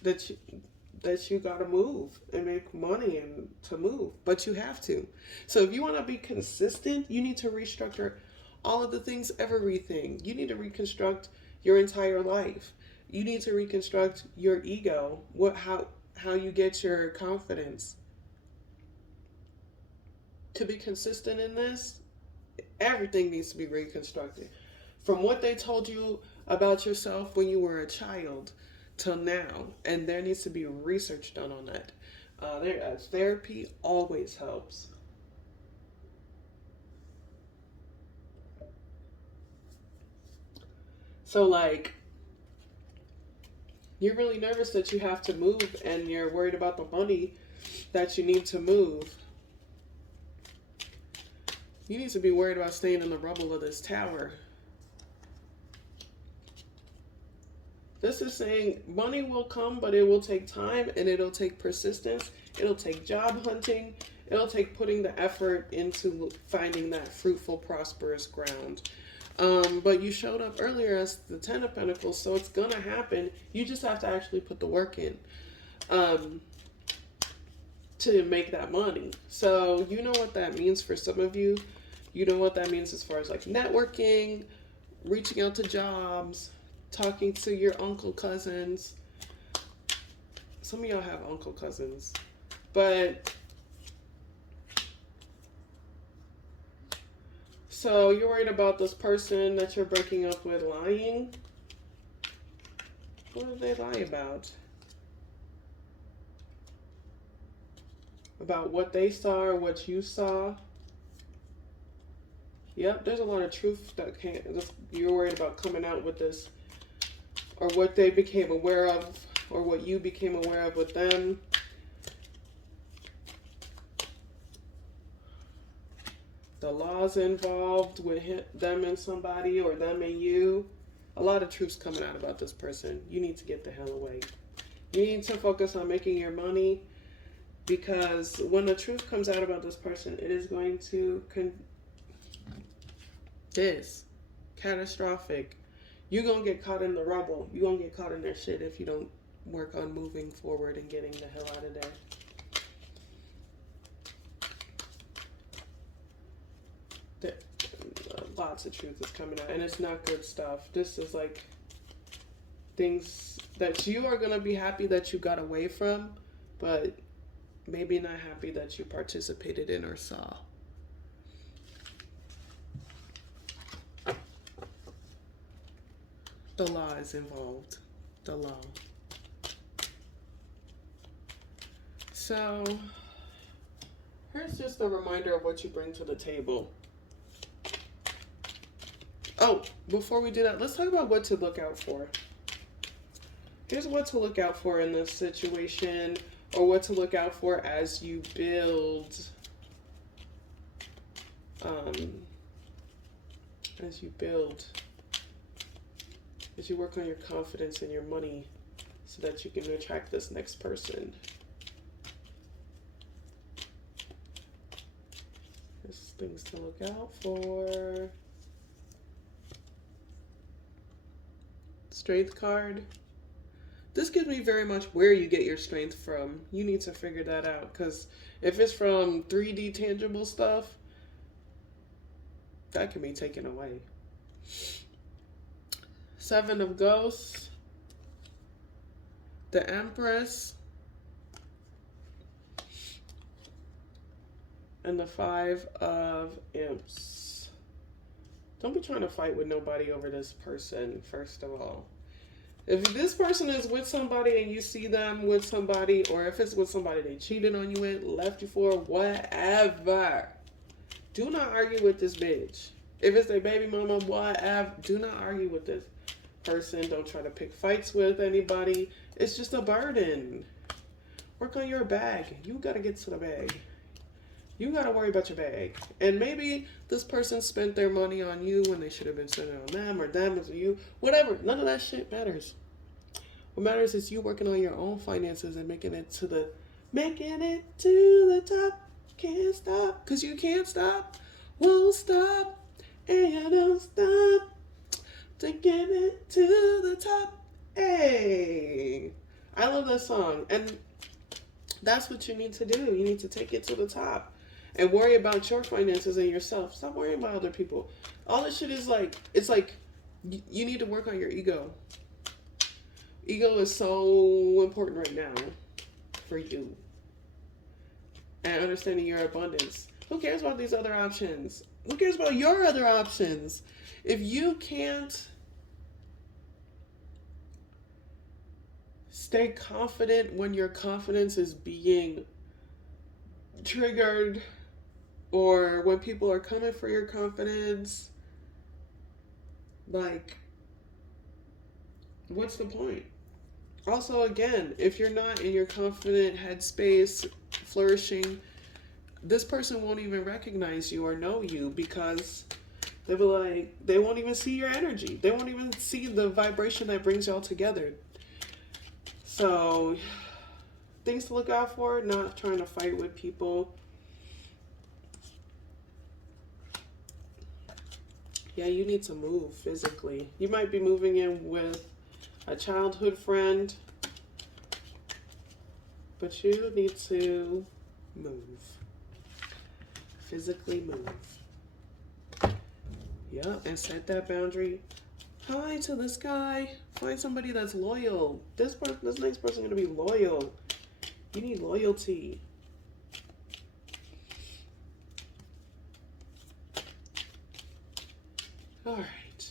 that you gotta move and make money and to move, but you have to. So if you want to be consistent, you need to restructure all of the things, everything. You need to reconstruct your entire life. You need to reconstruct your ego, how you get your confidence. To be consistent in this, everything needs to be reconstructed. From what they told you about yourself when you were a child till now, and there needs to be research done on that. Therapy always helps. So like, you're really nervous that you have to move and you're worried about the money that you need to move. You need to be worried about staying in the rubble of this tower. This is saying money will come, but it will take time and it'll take persistence. It'll take job hunting. It'll take putting the effort into finding that fruitful, prosperous ground. But you showed up earlier as the 10 of Pentacles, so it's going to happen. You just have to actually put the work in to make that money. So you know what that means for some of you. You know what that means as far as like networking, reaching out to jobs, talking to your uncle cousins. Some of y'all have uncle cousins. But so you're worried about this person that you're breaking up with lying. What did they lie about? About what they saw or what you saw? Yep, there's a lot of truth that you're worried about coming out with this, or what they became aware of, or what you became aware of with them. The laws involved with them and somebody, or them and you. A lot of truth's coming out about this person. You need to get the hell away. You need to focus on making your money, because when the truth comes out about this person, it is going to catastrophic. You're going to get caught in the rubble. You're going to get caught in their shit if you don't work on moving forward and getting the hell out of there. Lots of truth is coming out, and it's not good stuff. This is like things that you are going to be happy that you got away from, but maybe not happy that you participated in or saw. The law is involved. The law. So, here's just a reminder of what you bring to the table. Oh, before we do that, let's talk about what to look out for. Here's what to look out for in this situation, or what to look out for as you build, as you work on your confidence and your money so that you can attract this next person. There's things to look out for. Strength card. This gives me very much where you get your strength from. You need to figure that out, because if it's from 3D tangible stuff, that can be taken away. 7 of Ghosts. The Empress. and the Five of Imps. Don't be trying to fight with nobody over this person, first of all. If this person is with somebody and you see them with somebody, or if it's with somebody they cheated on you with, left you for, whatever, do not argue with this bitch. If it's their baby mama, whatever, do not argue with this person. Don't try to pick fights with anybody. It's just a burden. Work on your bag. You gotta get to the bag. You gotta worry about your bag. And maybe this person spent their money on you when they should have been spending on them, or them is you. Whatever. None of that shit matters. What matters is you working on your own finances and making it to the top. Can't stop, cause you can't stop. Won't stop, and you don't stop. To get it to the top. Hey, I love that song, and that's what you need to do. You need to take it to the top and worry about your finances and yourself. Stop worrying about other people. All this shit is like, it's like you need to work on your ego. Ego is so important right now for you. And understanding your abundance. Who cares about these other options? Who cares about your other options? If you can't stay confident when your confidence is being triggered, or when people are coming for your confidence, like, what's the point? Also, again, if you're not in your confident headspace, flourishing, this person won't even recognize you or know you, because they'll be like, they won't even see your energy. They won't even see the vibration that brings y'all together. So, things to look out for, not trying to fight with people. Yeah, you need to move physically. You might be moving in with a childhood friend, but you need to move. Physically move. Yeah, and set that boundary high to the sky. Find somebody that's loyal. This next person gonna be loyal. You need loyalty. All right.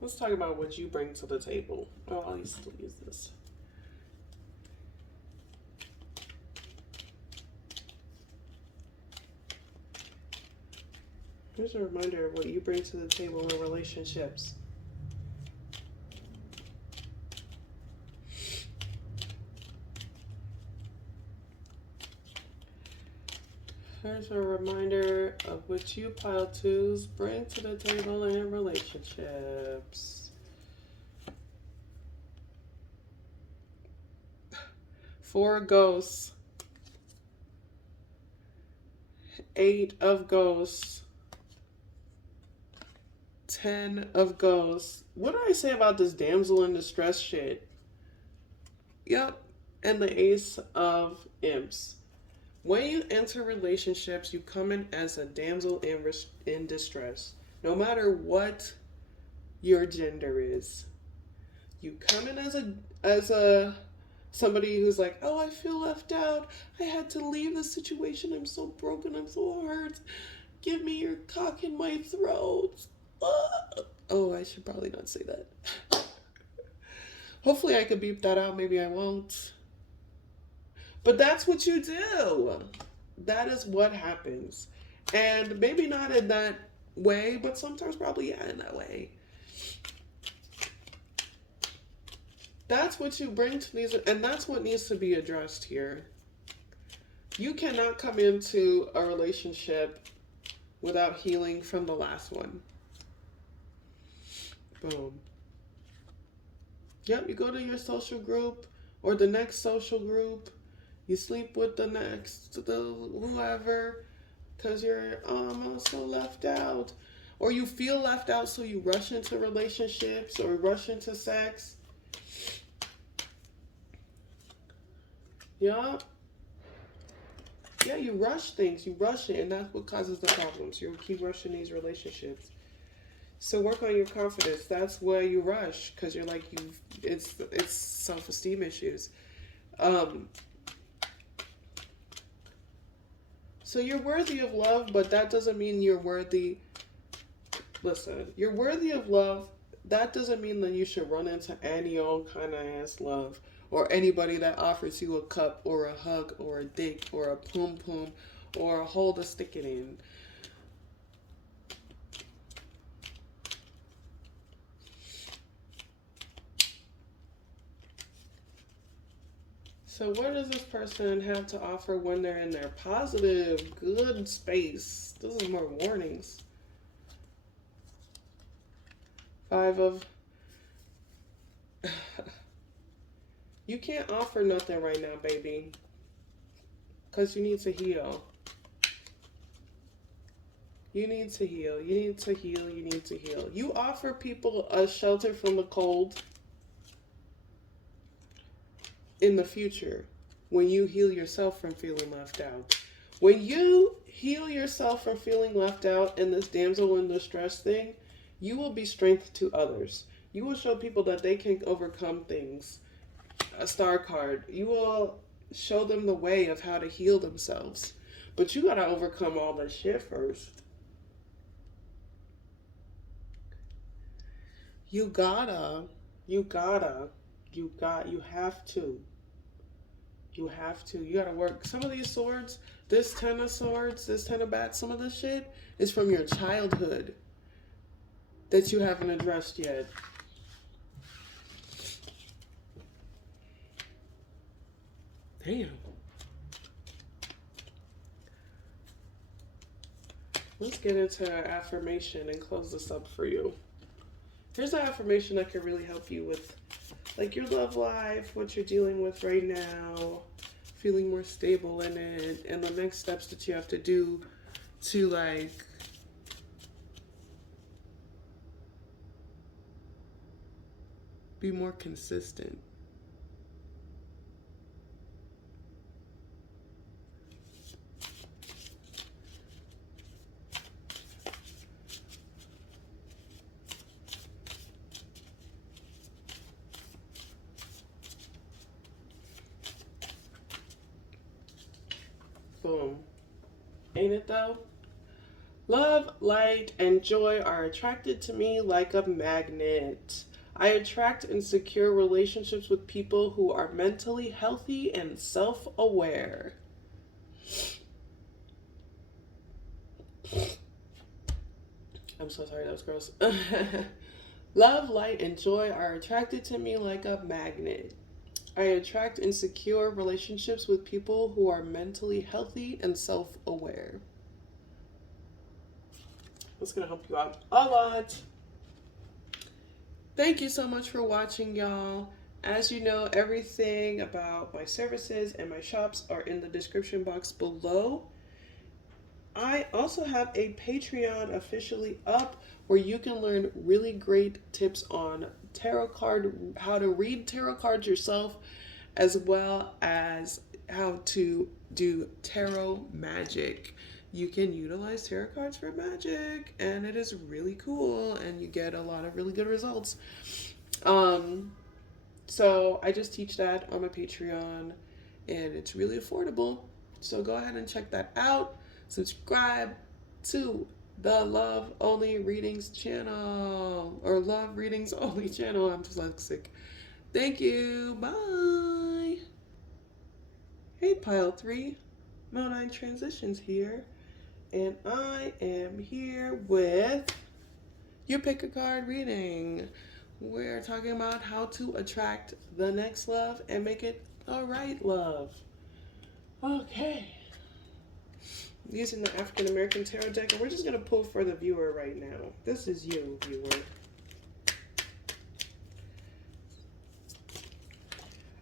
Let's talk about what you bring to the table. Oh, I'll still use this. Here's a reminder of what you bring to the table in relationships. Here's a reminder of what you pile twos bring to the table in relationships. 4 ghosts. 8 of ghosts. 10 of ghosts. What did I say about this damsel in distress shit? Yep. And the Ace of Imps. When you enter relationships, you come in as a damsel in distress. No matter what your gender is. You come in as a somebody who's like, oh, I feel left out. I had to leave the situation. I'm so broken. I'm so hurt. Give me your cock in my throat. Oh, I should probably not say that. Hopefully I could beep that out. Maybe I won't. But that's what you do. That is what happens. And maybe not in that way, but sometimes probably yeah, in that way. That's what you bring to these, and that's what needs to be addressed here. You cannot come into a relationship without healing from the last one. Boom. Yep, you go to your social group or the next social group. You sleep with the whoever, because you're so left out. Or you feel left out, so you rush into relationships or rush into sex. Yeah. Yeah, you rush things. You rush it, and that's what causes the problems. You keep rushing these relationships. So work on your confidence. That's where you rush, because you're like, it's self-esteem issues. So you're worthy of love, but that doesn't mean you're worthy. Listen, you're worthy of love. That doesn't mean that you should run into any old kind of ass love or anybody that offers you a cup or a hug or a dick or a poom poom or a hole to stick it in. So what does this person have to offer when they're in their positive, good space? This is more warnings. Five of... You can't offer nothing right now, baby. Because you need to heal. You need to heal. You need to heal. You need to heal. You offer people a shelter from the cold in the future when you heal yourself from feeling left out. When you heal yourself from feeling left out in this damsel in distress thing, you will be strength to others. You will show people that they can overcome things. A star card. You will show them the way of how to heal themselves. But you gotta overcome all that shit first. You gotta. You have to. You have to. You gotta work. Some of these swords, this 10 of swords, this 10 of bats, some of this shit is from your childhood that you haven't addressed yet. Damn. Let's get into affirmation and close this up for you. Here's an affirmation that can really help you with like your love life, what you're dealing with right now, feeling more stable in it, and the next steps that you have to do to like be more consistent. Boom. Ain't it though? Love, light, and joy are attracted to me like a magnet. I attract and secure relationships with people who are mentally healthy and self-aware. I'm so sorry, that was gross. Love, light, and joy are attracted to me like a magnet. I attract and secure relationships with people who are mentally healthy and self-aware. That's going to help you out a lot. Thank you so much for watching, y'all. As you know, everything about my services and my shops are in the description box below. I also have a Patreon officially up where you can learn really great tips on tarot card, how to read tarot cards yourself, as well as how to do tarot magic. You can utilize tarot cards for magic, and it is really cool, and you get a lot of really good results. So I just teach that on my Patreon, and it's really affordable. So go ahead and check that out. Subscribe to the Love Only Readings channel, or Love Readings Only channel. I'm dyslexic. Thank you. Bye. Hey, Pile 3. Mo9 Transitions here. And I am here with your pick a card reading. We're talking about how to attract the next love and make it the right love. Okay. Using the African American Tarot deck, and we're just going to pull for the viewer right now. This is you, viewer.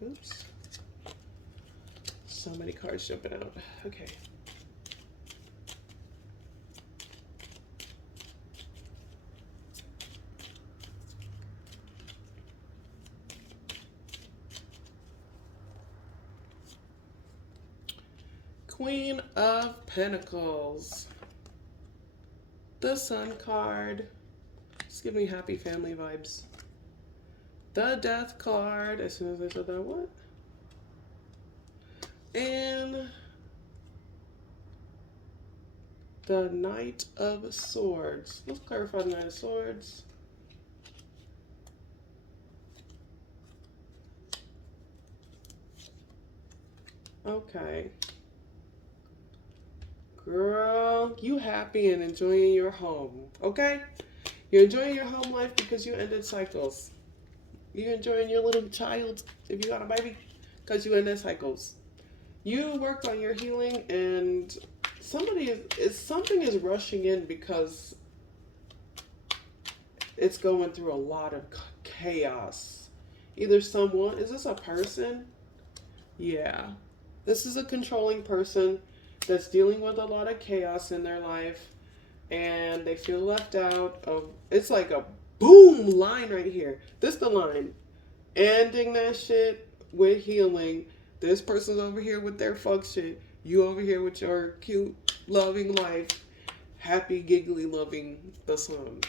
Oops. So many cards jumping out. Okay. Queen of Pentacles. The Sun card. Just give me happy family vibes. The Death card. As soon as I said that, what? And The Knight of Swords. Let's clarify the Knight of Swords. Okay. Girl, you happy and enjoying your home, okay? You're enjoying your home life because you ended cycles. You're enjoying your little child if you got a baby because you ended cycles. You worked on your healing and something is rushing in because it's going through a lot of chaos. Either someone, is this a person? Yeah. This is a controlling person that's dealing with a lot of chaos in their life and they feel left out of, it's like a boom line right here. This the line. Ending that shit with healing. This person's over here with their fuck shit. You over here with your cute, loving life. Happy, giggly, loving the sun.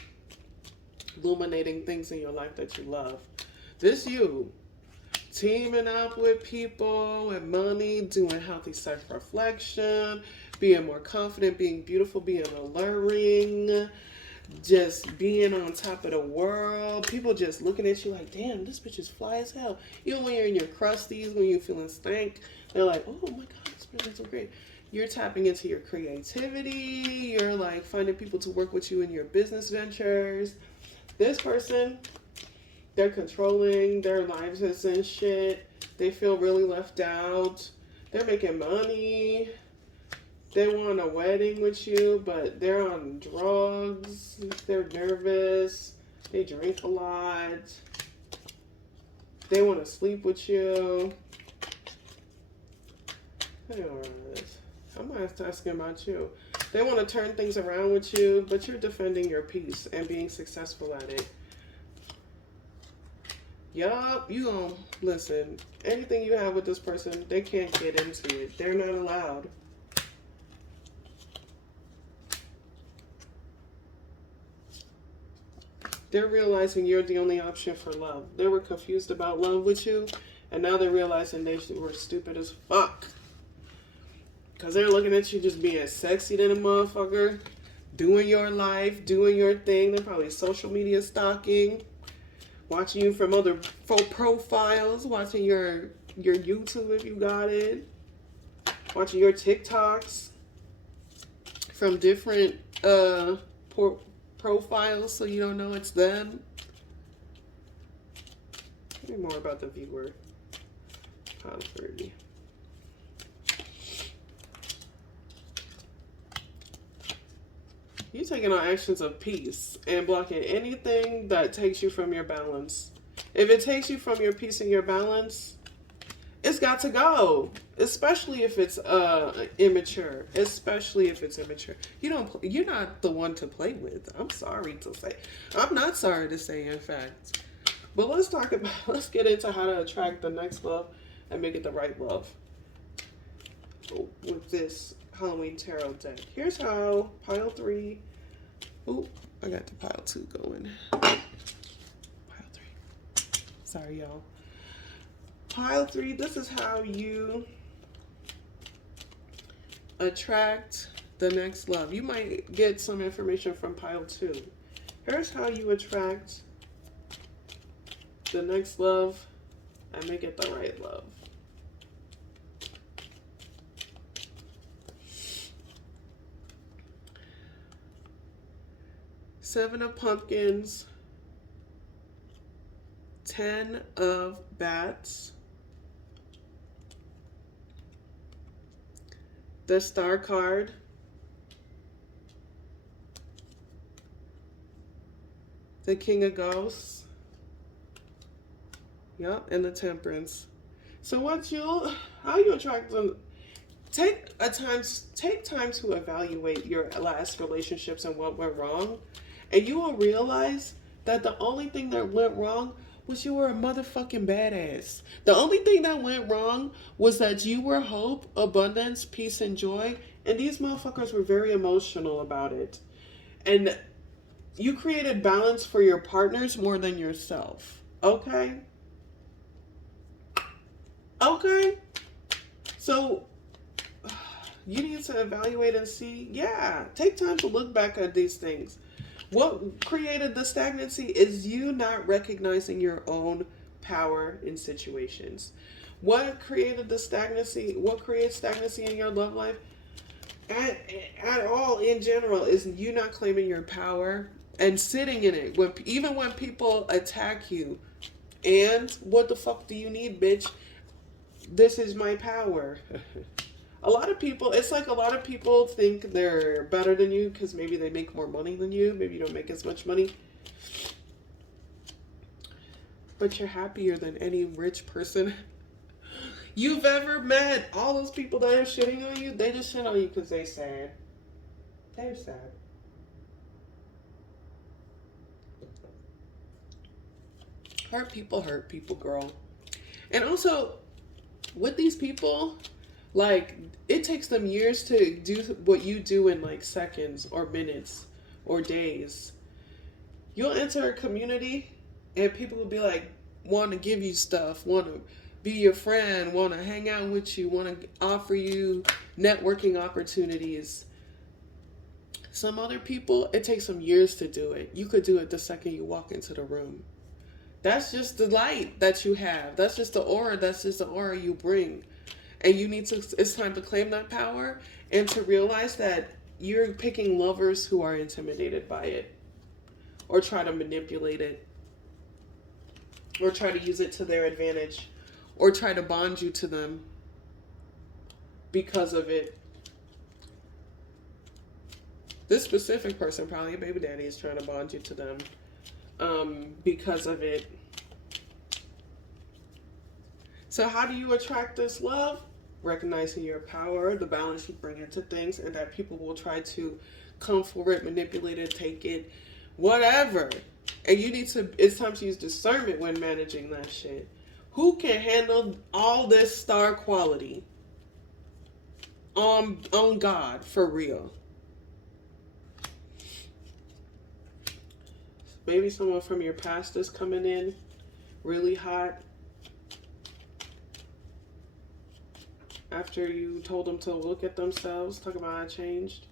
Illuminating things in your life that you love. This you. Teaming up with people, with money, doing healthy self-reflection, being more confident, being beautiful, being alluring, just being on top of the world. People just looking at you like, damn, this bitch is fly as hell. Even when you're in your crusties, when you're feeling stank, they're like, oh my God, this bitch is so great. You're tapping into your creativity. You're like finding people to work with you in your business ventures. This person, they're controlling their lives and shit. They feel really left out. They're making money. They want a wedding with you, but they're on drugs. They're nervous. They drink a lot. They want to sleep with you. I'm asking about you. They want to turn things around with you, but you're defending your peace and being successful at it. Yup, you gonna listen. Anything you have with this person, they can't get into it. They're not allowed. They're realizing you're the only option for love. They were confused about love with you, and now they're realizing they were stupid as fuck. Because they're looking at you just being sexy than a motherfucker, doing your life, doing your thing. They're probably social media stalking. Watching you from other profiles, watching your YouTube if you got it, watching your TikToks from different profiles so you don't know it's them. Tell me more about the viewer. Pile 30. You're taking on actions of peace and blocking anything that takes you from your balance. If it takes you from your peace and your balance, it's got to go. Especially if it's immature. Especially if it's immature. You're not the one to play with. I'm sorry to say. I'm not sorry to say, in fact. But let's get into how to attract the next love and make it the right love. With this Halloween tarot deck. Here's how. Pile 3. Ooh, I got the pile 2 going. Pile 3. Sorry, y'all. Pile 3, this is how you attract the next love. You might get some information from pile 2. Here's how you attract the next love and make it the right love. Seven of Pumpkins, 10 of Bats, the Star card, the King of Ghosts, yep, and the Temperance. So how you attract them? Take time to evaluate your last relationships and what went wrong. And you will realize that the only thing that went wrong was you were a motherfucking badass. The only thing that went wrong was that you were hope, abundance, peace, and joy. And these motherfuckers were very emotional about it. And you created balance for your partners more than yourself. Okay? Okay? So, You need to evaluate and see. Yeah, take time to look back at these things. What created the stagnancy is you not recognizing your own power in situations. What created the stagnancy? What creates stagnancy in your love life? At, at all in general is you not claiming your power and sitting in it. When even when people attack you, and what the fuck do you need, bitch? This is my power. A lot of people, it's like a lot of people think they're better than you because maybe they make more money than you. Maybe you don't make as much money. But you're happier than any rich person you've ever met. All those people that are shitting on you, they just shit on you because they're sad. They're sad. Hurt people, girl. And also, with these people, like, it takes them years to do what you do in like seconds or minutes or days. You'll enter a community and people will be like, want to give you stuff, want to be your friend, want to hang out with you, want to offer you networking opportunities. Some other people, it takes them years to do it. You could do it the second you walk into the room. That's just the light that you have. That's just the aura. That's just the aura you bring. And you need to, it's time to claim that power and to realize that you're picking lovers who are intimidated by it or try to manipulate it or try to use it to their advantage or try to bond you to them because of it. This specific person, probably a baby daddy, is trying to bond you to them because of it. So how do you attract this love? Recognizing your power, the balance you bring into things, and that people will try to come for it, manipulate it, take it, whatever. And you need to, it's time to use discernment when managing that shit. Who can handle all this star quality? On God, for real. Maybe someone from your past is coming in really hot after you told them to look at themselves. Talk about I changed.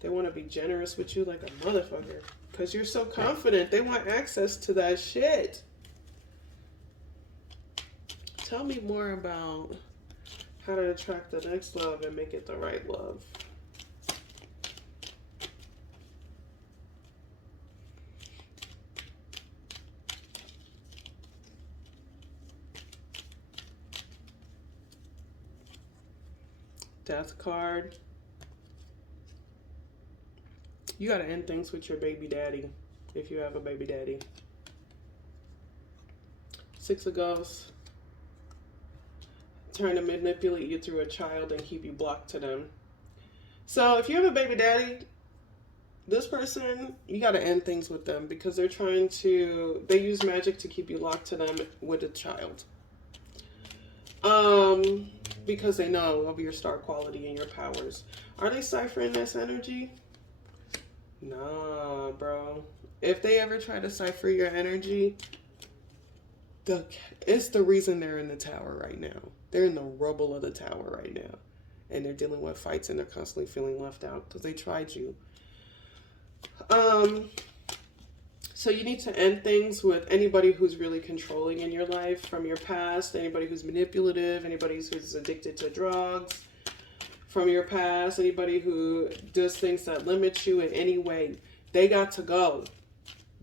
They want to be generous with you like a motherfucker because you're so confident. They want access to that shit. Tell me more about how to attract the next love and make it the right love. Death card. You gotta end things with your baby daddy if you have a baby daddy. Six of Ghosts. Trying to manipulate you through a child and keep you blocked to them. So if you have a baby daddy, this person, you gotta end things with them because they're trying to, they use magic to keep you locked to them with a child. Because they know of your star quality and your powers. Are they ciphering this energy? Nah, bro. If they ever try to cipher your energy, it's the reason they're in the tower right now. They're in the rubble of the tower right now. And they're dealing with fights and they're constantly feeling left out because they tried you. So you need to end things with anybody who's really controlling in your life from your past, anybody who's manipulative, anybody who's addicted to drugs from your past, anybody who does things that limit you in any way. They got to go.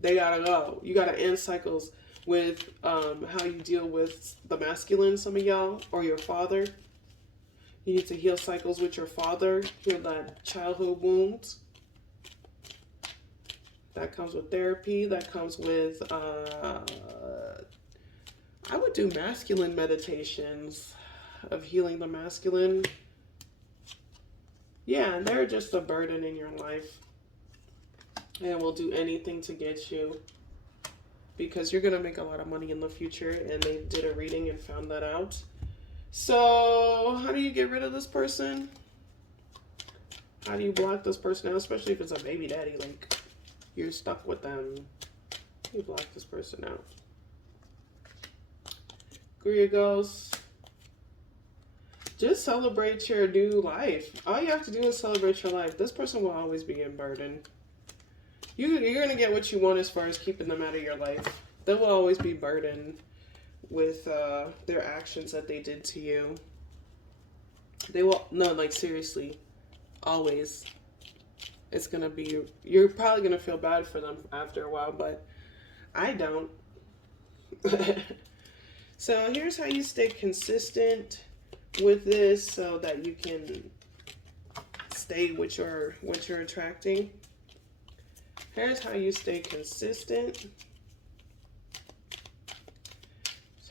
They gotta go. You gotta end cycles with how you deal with the masculine, some of y'all, or your father. You need to heal cycles with your father, heal that childhood wounds. That comes with therapy. That comes with, I would do masculine meditations of healing the masculine. Yeah, and they're just a burden in your life. And will do anything to get you. Because you're going to make a lot of money in the future. And they did a reading and found that out. So, how do you get rid of this person? How do you block this person out? Especially if it's a baby daddy, like... You're stuck with them. You block this person out. Griegos. Just celebrate your new life. All you have to do is celebrate your life. This person will always be in burden. You're going to get what you want as far as keeping them out of your life. They will always be burdened with their actions that they did to you. They will, no, like seriously, always. It's going to be, you're probably going to feel bad for them after a while, but I don't. So here's how you stay consistent with this so that you can stay with what you're attracting. Here's how you stay consistent.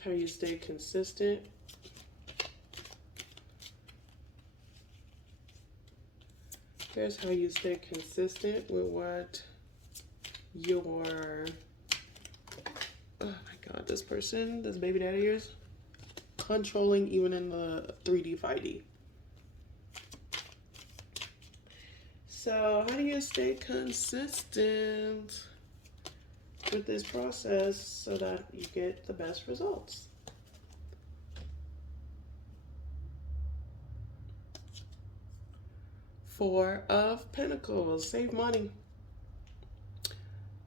Here's how you stay consistent. Here's how you stay consistent with what your, oh my God, this person, this baby daddy is controlling even in the 3D, 5D. So how do you stay consistent with this process so that you get the best results? Four of Pentacles, save money.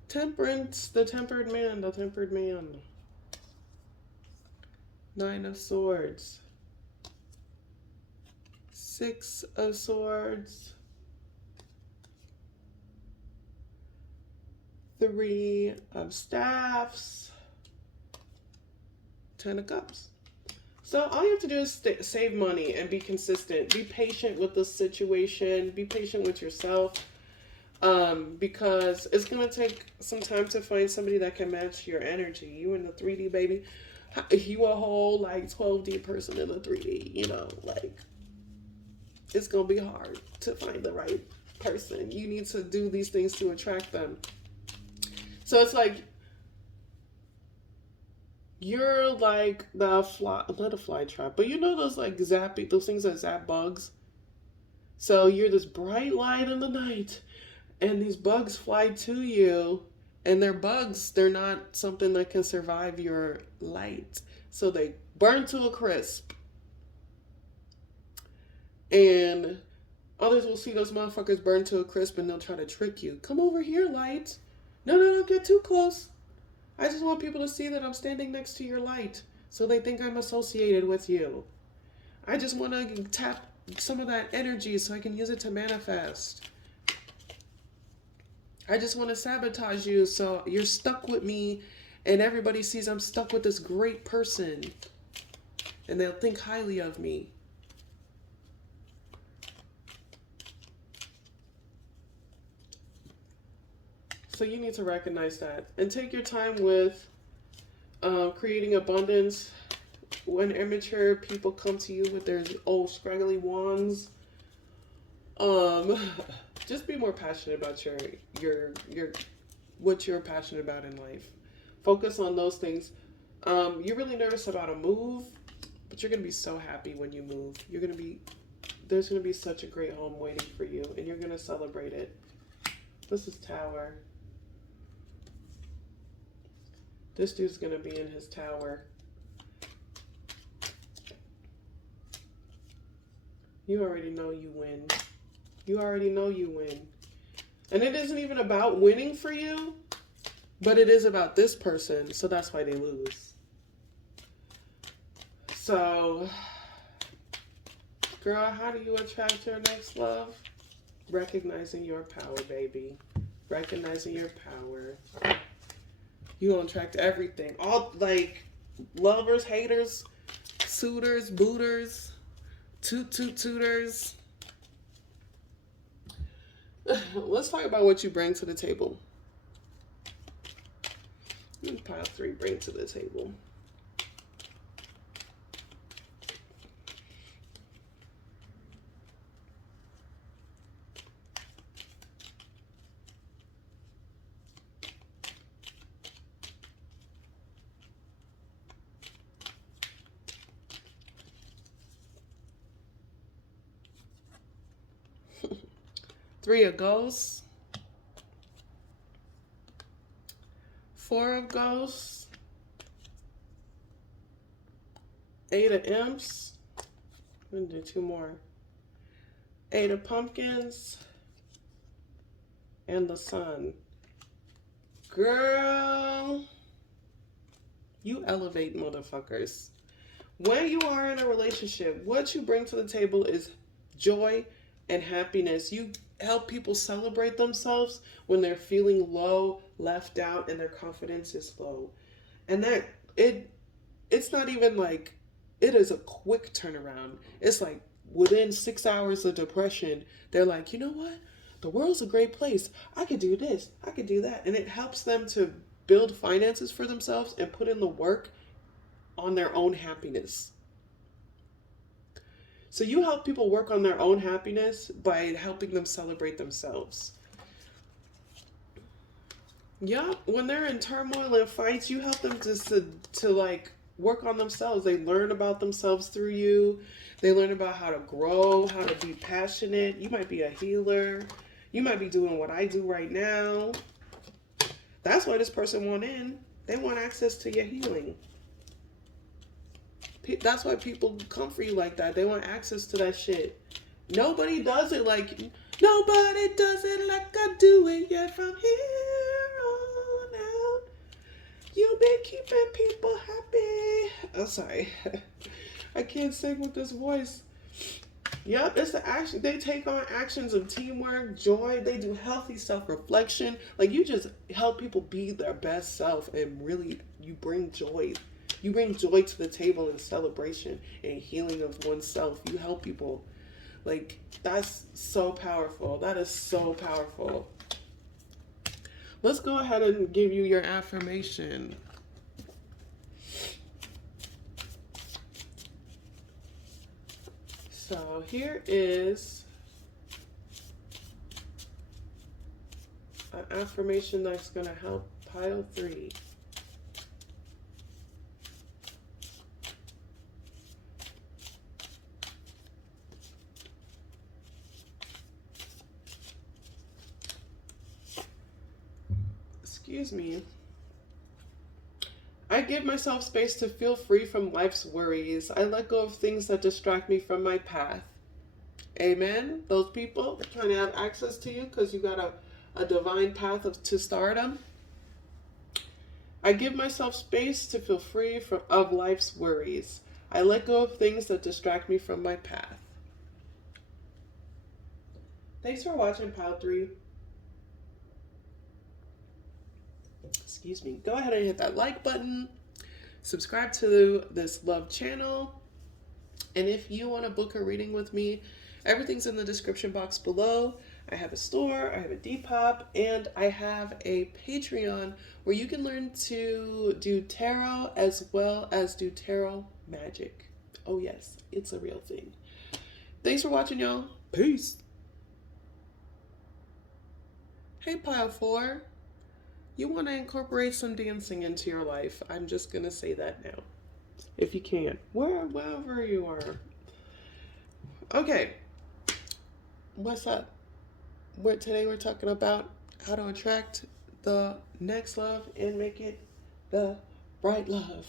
Temperance, the tempered man, the tempered man. Nine of Swords. Six of Swords. Three of Staffs. 10 of Cups. So all you have to do is save money and be consistent. Be patient with the situation. Be patient with yourself. Because it's going to take some time to find somebody that can match your energy. You in the 3D, baby. You a whole like 12D person in the 3D, you know, like it's going to be hard to find the right person. You need to do these things to attract them. So it's like you're like the fly, not a fly trap, but you know those like zappy, those things that zap bugs. So you're this bright light in the night and these bugs fly to you, and they're bugs. They're not something that can survive your light. So they burn to a crisp. And others will see those motherfuckers burn to a crisp and they'll try to trick you. Come over here, light. No, don't get too close. I just want people to see that I'm standing next to your light so they think I'm associated with you. I just want to tap some of that energy so I can use it to manifest. I just want to sabotage you so you're stuck with me and everybody sees I'm stuck with this great person and they'll think highly of me. So you need to recognize that and take your time with creating abundance. When immature people come to you with their old scraggly wands, just be more passionate about your what you're passionate about in life. Focus on those things. You're really nervous about a move, but you're gonna be so happy when you move. There's gonna be such a great home waiting for you, and you're gonna celebrate it. This is Tower. This dude's gonna be in his tower. You already know you win. You already know you win. And it isn't even about winning for you, but it is about this person, so that's why they lose. So, girl, how do you attract your next love? Recognizing your power, baby. Recognizing your power. You gonna attract everything. All, like, lovers, haters, suitors, booters, tutors. Let's talk about what you bring to the table. Pile 3, bring to the table. Three of Ghosts. 4 of Ghosts. 8 of Imps. I'm gonna do two more. Eight of Pumpkins and the Sun. Girl, you elevate motherfuckers. When you are in a relationship, what you bring to the table is joy and happiness. You help people celebrate themselves when they're feeling low, left out, and their confidence is low. And that it's not even like it is a quick turnaround. It's like within 6 hours of depression, they're like, you know what? The world's a great place. I could do this. I could do that. And it helps them to build finances for themselves and put in the work on their own happiness. So you help people work on their own happiness by helping them celebrate themselves. Yeah, when they're in turmoil and fights, you help them to like work on themselves. They learn about themselves through you. They learn about how to grow, how to be passionate. You might be a healer. You might be doing what I do right now. That's why this person want in. They want access to your healing. That's why people come for you like that. They want access to that shit. Nobody does it like I do it yet from here on out. You've been keeping people happy. Oh, sorry. I can't sing with this voice. Yep, it's the action. They take on actions of teamwork, joy. They do healthy self-reflection. Like, you just help people be their best self, and really, you bring joy. You bring joy to the table in celebration and healing of oneself. You help people. Like, that's so powerful. That is so powerful. Let's go ahead and give you your affirmation. So here is an affirmation that's going to help pile 3. Excuse me. I give myself space to feel free from life's worries. I let go of things that distract me from my path. Amen. Those people trying to have access to you because you got a divine path to stardom. I give myself space to feel free of life's worries. I let go of things that distract me from my path. Thanks for watching Pile 3. Excuse me. Go ahead and hit that like button. Subscribe to this love channel. And if you want to book a reading with me, everything's in the description box below. I have a store, I have a Depop, and I have a Patreon where you can learn to do tarot as well as do tarot magic. Oh yes, it's a real thing. Thanks for watching, y'all. Peace. Hey, Pile 4. You want to incorporate some dancing into your life. I'm just going to say that now. If you can. Wherever you are. Okay. What's up? Today we're talking about how to attract the next love and make it the right love.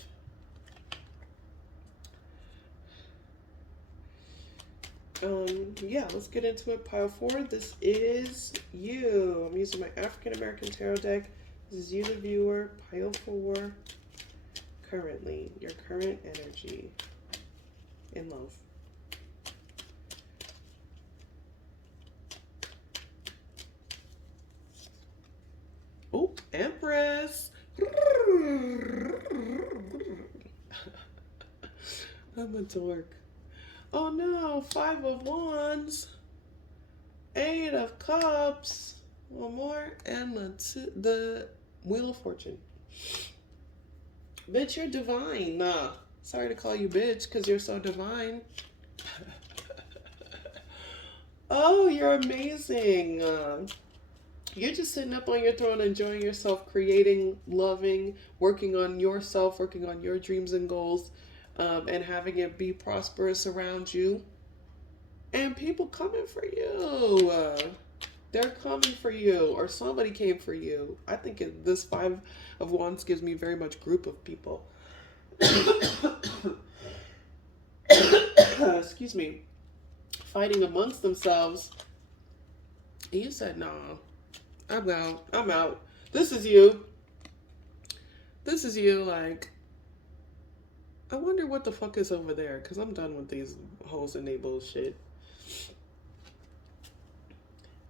Yeah, let's get into it. Pile 4. This is you. I'm using my African American Tarot deck. This is you, the viewer. Pile 4. Currently, your current energy in love. Oh, Empress. I'm a dork. Oh no, 5 of Wands. 8 of Cups. One more. And the Wheel of Fortune. Bitch, you're divine. Nah, sorry to call you bitch because you're so divine. Oh, you're amazing. You're just sitting up on your throne, enjoying yourself, creating, loving, working on yourself, working on your dreams and goals, and having it be prosperous around you. And people coming for you. They're coming for you, or somebody came for you. I think this 5 of Wands gives me very much group of people. excuse me, fighting amongst themselves. And you said, "Nah, I'm out. I'm out. This is you. This is you." Like, I wonder what the fuck is over there, because I'm done with these hoes and they bullshit.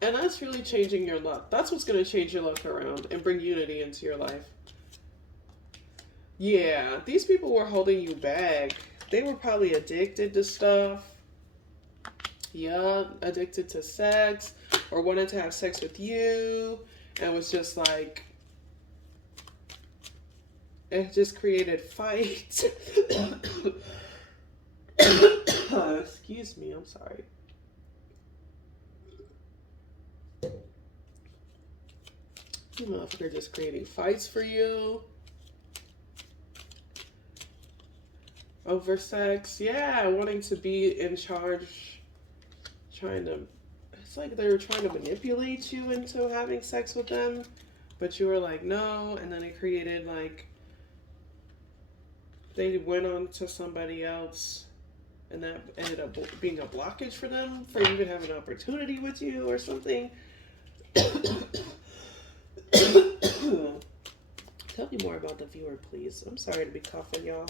And that's really changing your luck. That's what's going to change your luck around and bring unity into your life. Yeah, these people were holding you back. They were probably addicted to stuff. Yeah, addicted to sex or wanted to have sex with you and was just like, it just created fights. Excuse me, I'm sorry. You motherfucker just creating fights for you over sex. Yeah, wanting to be in charge, trying to, it's like they were trying to manipulate you into having sex with them, but you were like, no, and then it created like, they went on to somebody else, and that ended up being a blockage for them for even having an opportunity with you or something. Tell me more about the viewer, please. I'm sorry to be coughing, y'all.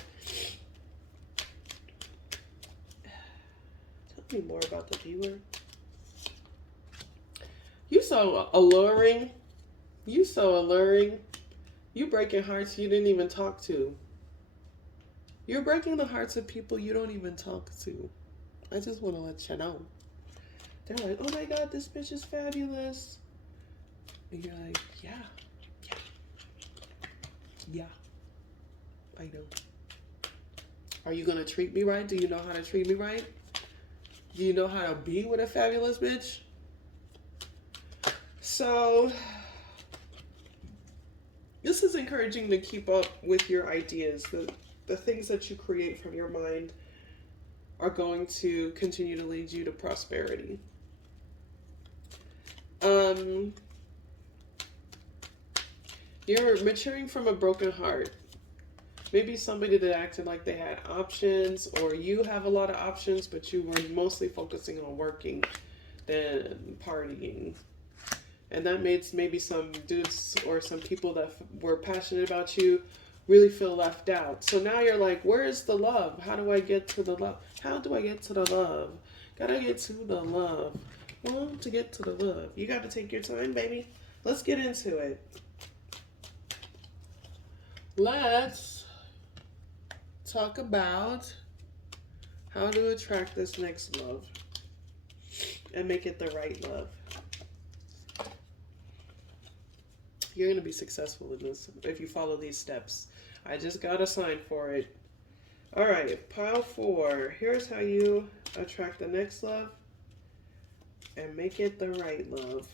Tell me more about the viewer. You so alluring. You so alluring. You breaking hearts you didn't even talk to. You're breaking the hearts of people you don't even talk to. I just want to let you know. They're like, oh my God, this bitch is fabulous. And you're like, yeah. Yeah, I know. Are you going to treat me right? Do you know how to treat me right? Do you know how to be with a fabulous bitch? So, this is encouraging to keep up with your ideas. The things that you create from your mind are going to continue to lead you to prosperity. You're maturing from a broken heart. Maybe somebody that acted like they had options, or you have a lot of options, but you were mostly focusing on working than partying. And that made maybe some dudes or some people that were passionate about you really feel left out. So now you're like, where is the love? How do I get to the love? How do I get to the love? Gotta get to the love. Well, to get to the love, you gotta take your time, baby. Let's get into it. Let's talk about how to attract this next love and make it the right love. You're going to be successful in this if you follow these steps. I just got a sign for it. All right, pile 4. Here's how you attract the next love and make it the right love.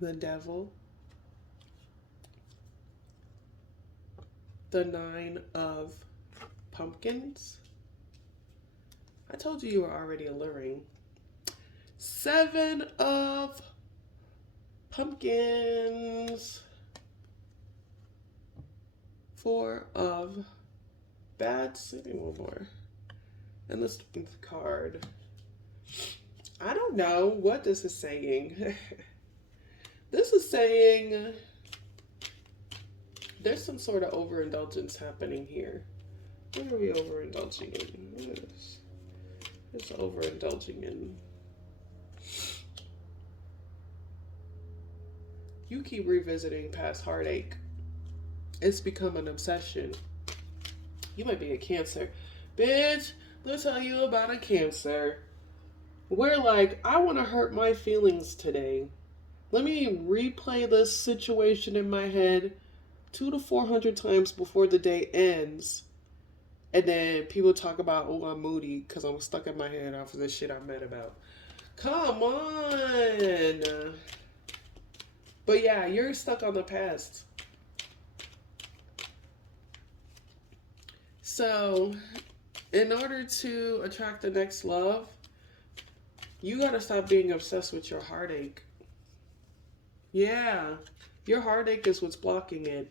The Devil, the 9 of Pumpkins. I told you were already alluring. 7 of Pumpkins. 4 of Bats. Maybe one more. And the 7th card. I don't know what this is saying. This is saying there's some sort of overindulgence happening here. What are we overindulging in? What is this overindulging in? You keep revisiting past heartache. It's become an obsession. You might be a Cancer. Bitch, let's tell you about a Cancer. We're like, I want to hurt my feelings today. Let me replay this situation in my head 200 to 400 times before the day ends. And then people talk about, oh, I'm moody because I'm stuck in my head off of this shit I'm mad about. Come on. But yeah, you're stuck on the past. So, in order to attract the next love, you gotta stop being obsessed with your heartache. Yeah, your heartache is what's blocking it.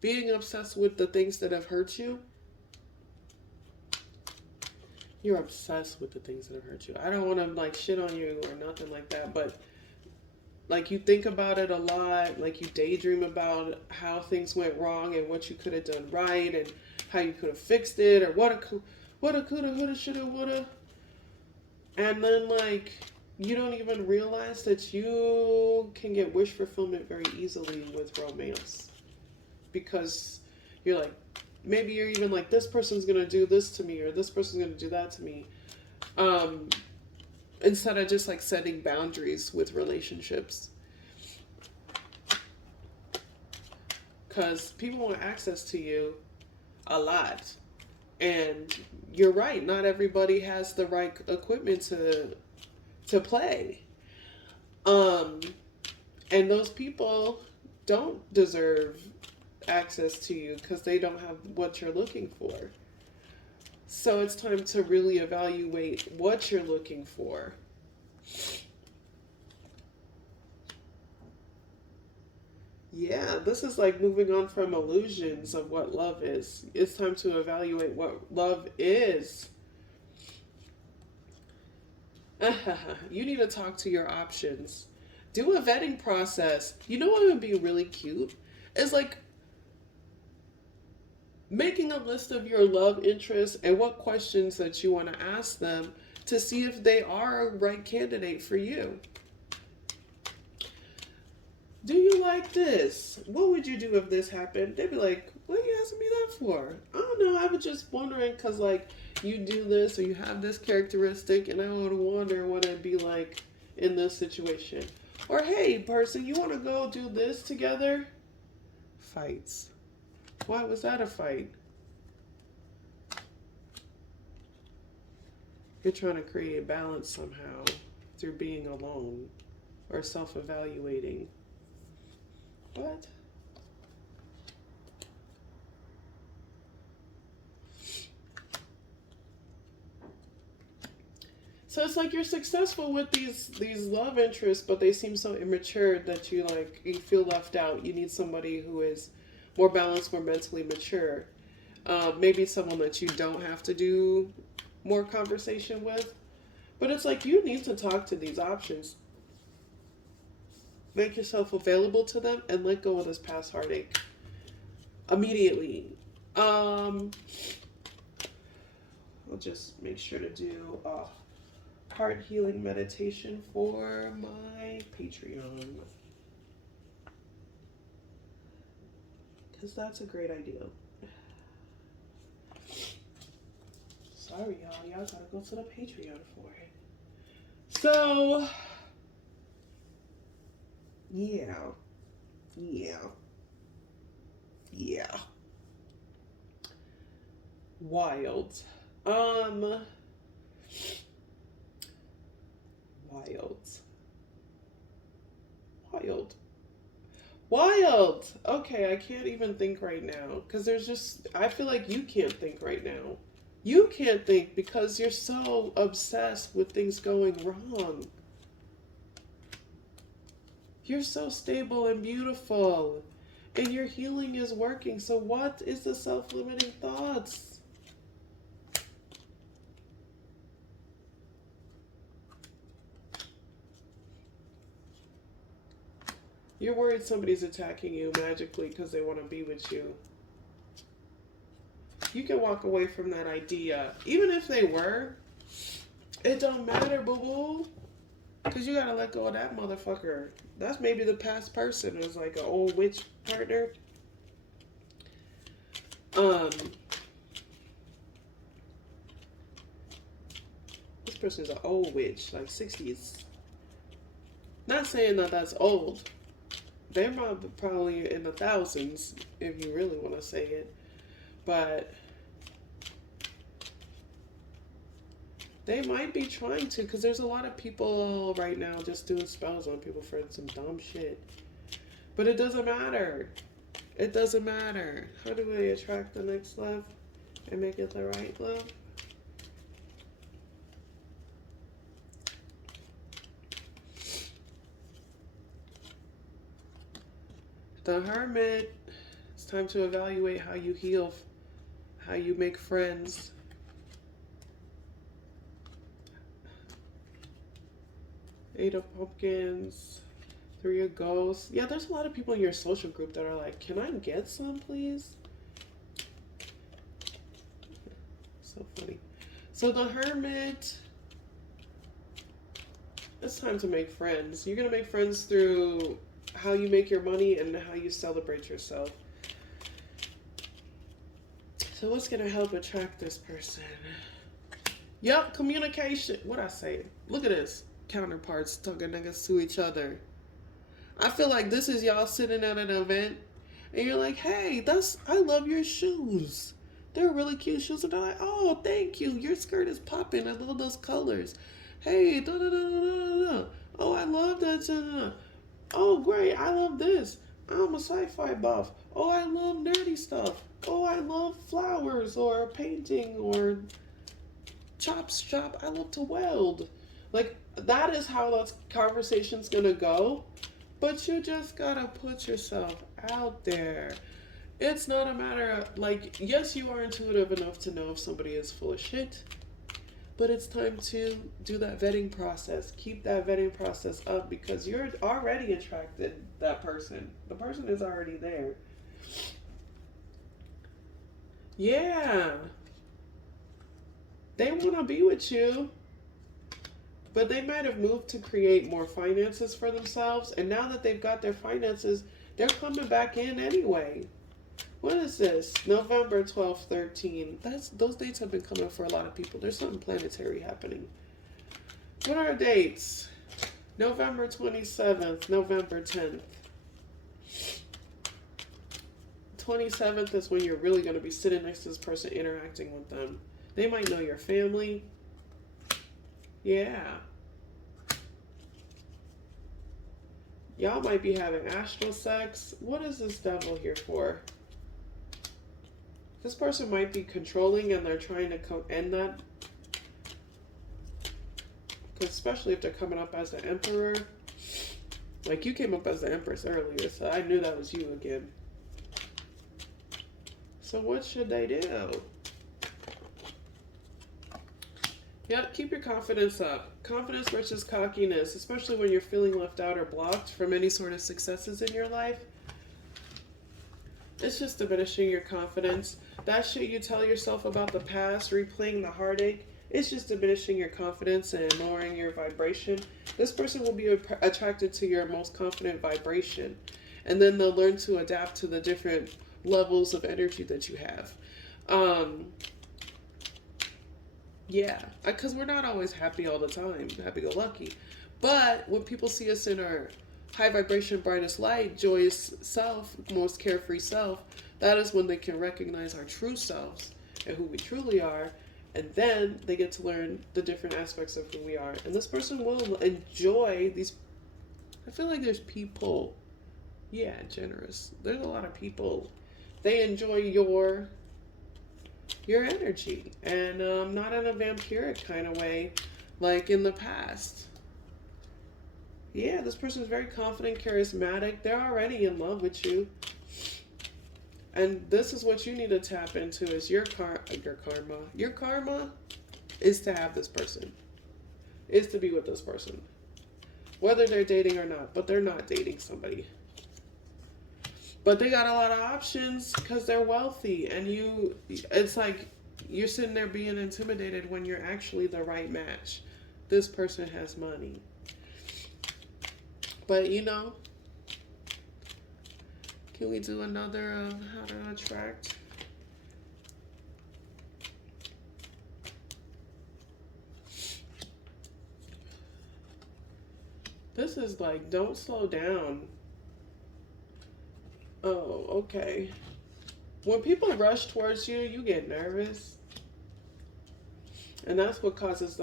Being obsessed with the things that have hurt you, you're obsessed with the things that have hurt you. I don't want to like shit on you or nothing like that, but like you think about it a lot, like you daydream about how things went wrong and what you could have done right and how you could have fixed it or what a coulda, woulda, shoulda, woulda. And then like you don't even realize that you can get wish fulfillment very easily with romance because you're like, maybe you're even like, this person's gonna do this to me or this person's gonna do that to me, um, instead of just like setting boundaries with relationships, because people want access to you a lot, and you're right, not everybody has the right equipment to play, um, and those people don't deserve access to you because they don't have what you're looking for. So it's time to really evaluate what you're looking for. Yeah, this is like moving on from illusions of what love is. It's time to evaluate what love is. You need to talk to your options. Do a vetting process. You know what would be really cute? Is like making a list of your love interests and what questions that you want to ask them to see if they are a right candidate for you. Do you like this? What would you do if this happened? They'd be like, what are you asking me that for? I don't know. I was just wondering because, like, you do this or you have this characteristic, and I would wonder what it'd be like in this situation. Or, hey, person, you want to go do this together? Fights. Why was that a fight? You're trying to create balance somehow through being alone or self evaluating. What? So it's like you're successful with these love interests, but they seem so immature that you feel left out. You need somebody who is more balanced, more mentally mature. Maybe someone that you don't have to do more conversation with. But it's like you need to talk to these options. Make yourself available to them and let go of this past heartache immediately. I'll just make sure to do a heart healing meditation for my Patreon, because that's a great idea. Sorry, y'all. Y'all gotta go to the Patreon for it. So, yeah. Wild. Um, wild. Wild. Wild. Okay, I can't even think right now because I feel like you can't think right now. You can't think because you're so obsessed with things going wrong. You're so stable and beautiful, and your healing is working. So, what is the self limiting thoughts? You're worried somebody's attacking you magically because they want to be with you. You can walk away from that idea. Even if they were, it don't matter, boo-boo. Because you gotta let go of that motherfucker. That's maybe the past person is like an old witch partner. This person's an old witch, like 60s. Not saying that that's old. They're probably in the thousands, if you really want to say it. But they might be trying to, because there's a lot of people right now just doing spells on people for some dumb shit. But it doesn't matter. It doesn't matter. How do we attract the next love and make it the right love? The Hermit. It's time to evaluate how you heal, how you make friends. Eight of Pumpkins, Three of Ghosts. Yeah, there's a lot of people in your social group that are like, can I get some, please? So funny. So the Hermit, it's time to make friends. You're going to make friends through how you make your money and how you celebrate yourself. So what's going to help attract this person? Yep, communication. What I say? Look at this. Counterparts talking niggas to each other. I feel like this is y'all sitting at an event and you're like, hey, I love your shoes. They're really cute shoes. And they're like, oh, thank you. Your skirt is popping. I love those colors. Hey, da da da da da da. Oh, I love that. Da, da, da. Oh, great. I love this. I'm a sci-fi buff. Oh, I love nerdy stuff. Oh, I love flowers or painting or chops shop. I love to weld. Like, that is how that conversation's gonna go. But you just gotta put yourself out there. It's not a matter of, like, yes, you are intuitive enough to know if somebody is full of shit. But it's time to do that vetting process. Keep that vetting process up because you're already attracted that person. The person is already there. Yeah. They want to be with you. But they might have moved to create more finances for themselves. And now that they've got their finances, they're coming back in anyway. What is this? November 12th, 13. Those dates have been coming for a lot of people. There's something planetary happening. What are dates? November 27th, November 10th. 27th is when you're really going to be sitting next to this person, interacting with them. They might know your family. Yeah. Y'all might be having astral sex. What is this devil here for? This person might be controlling and they're trying to end that. Especially if they're coming up as the emperor. Like, you came up as the empress earlier, so I knew that was you again. So what should they do? Yeah, keep your confidence up. Confidence versus cockiness, especially when you're feeling left out or blocked from any sort of successes in your life. It's just diminishing your confidence. That shit you tell yourself about the past, replaying the heartache, it's just diminishing your confidence and lowering your vibration. This person will be attracted to your most confident vibration. And then they'll learn to adapt to the different levels of energy that you have. Yeah, because we're not always happy all the time, happy-go-lucky. But when people see us in our high vibration, brightest light, joyous self, most carefree self, that is when they can recognize our true selves and who we truly are. And then they get to learn the different aspects of who we are. And this person will enjoy these. I feel like there's people. Yeah, generous. There's a lot of people. They enjoy your energy, and not in a vampiric kind of way like in the past. Yeah, this person is very confident, charismatic. They're already in love with you, and this is what you need to tap into is your karma. Your karma is to have this person, is to be with this person, whether they're dating or not. But they're not dating somebody. But they got a lot of options because they're wealthy, and it's like you're sitting there being intimidated when you're actually the right match. This person has money. But can we do another of how to attract? This is like, don't slow down. Oh, okay. When people rush towards you, you get nervous. And that's what causes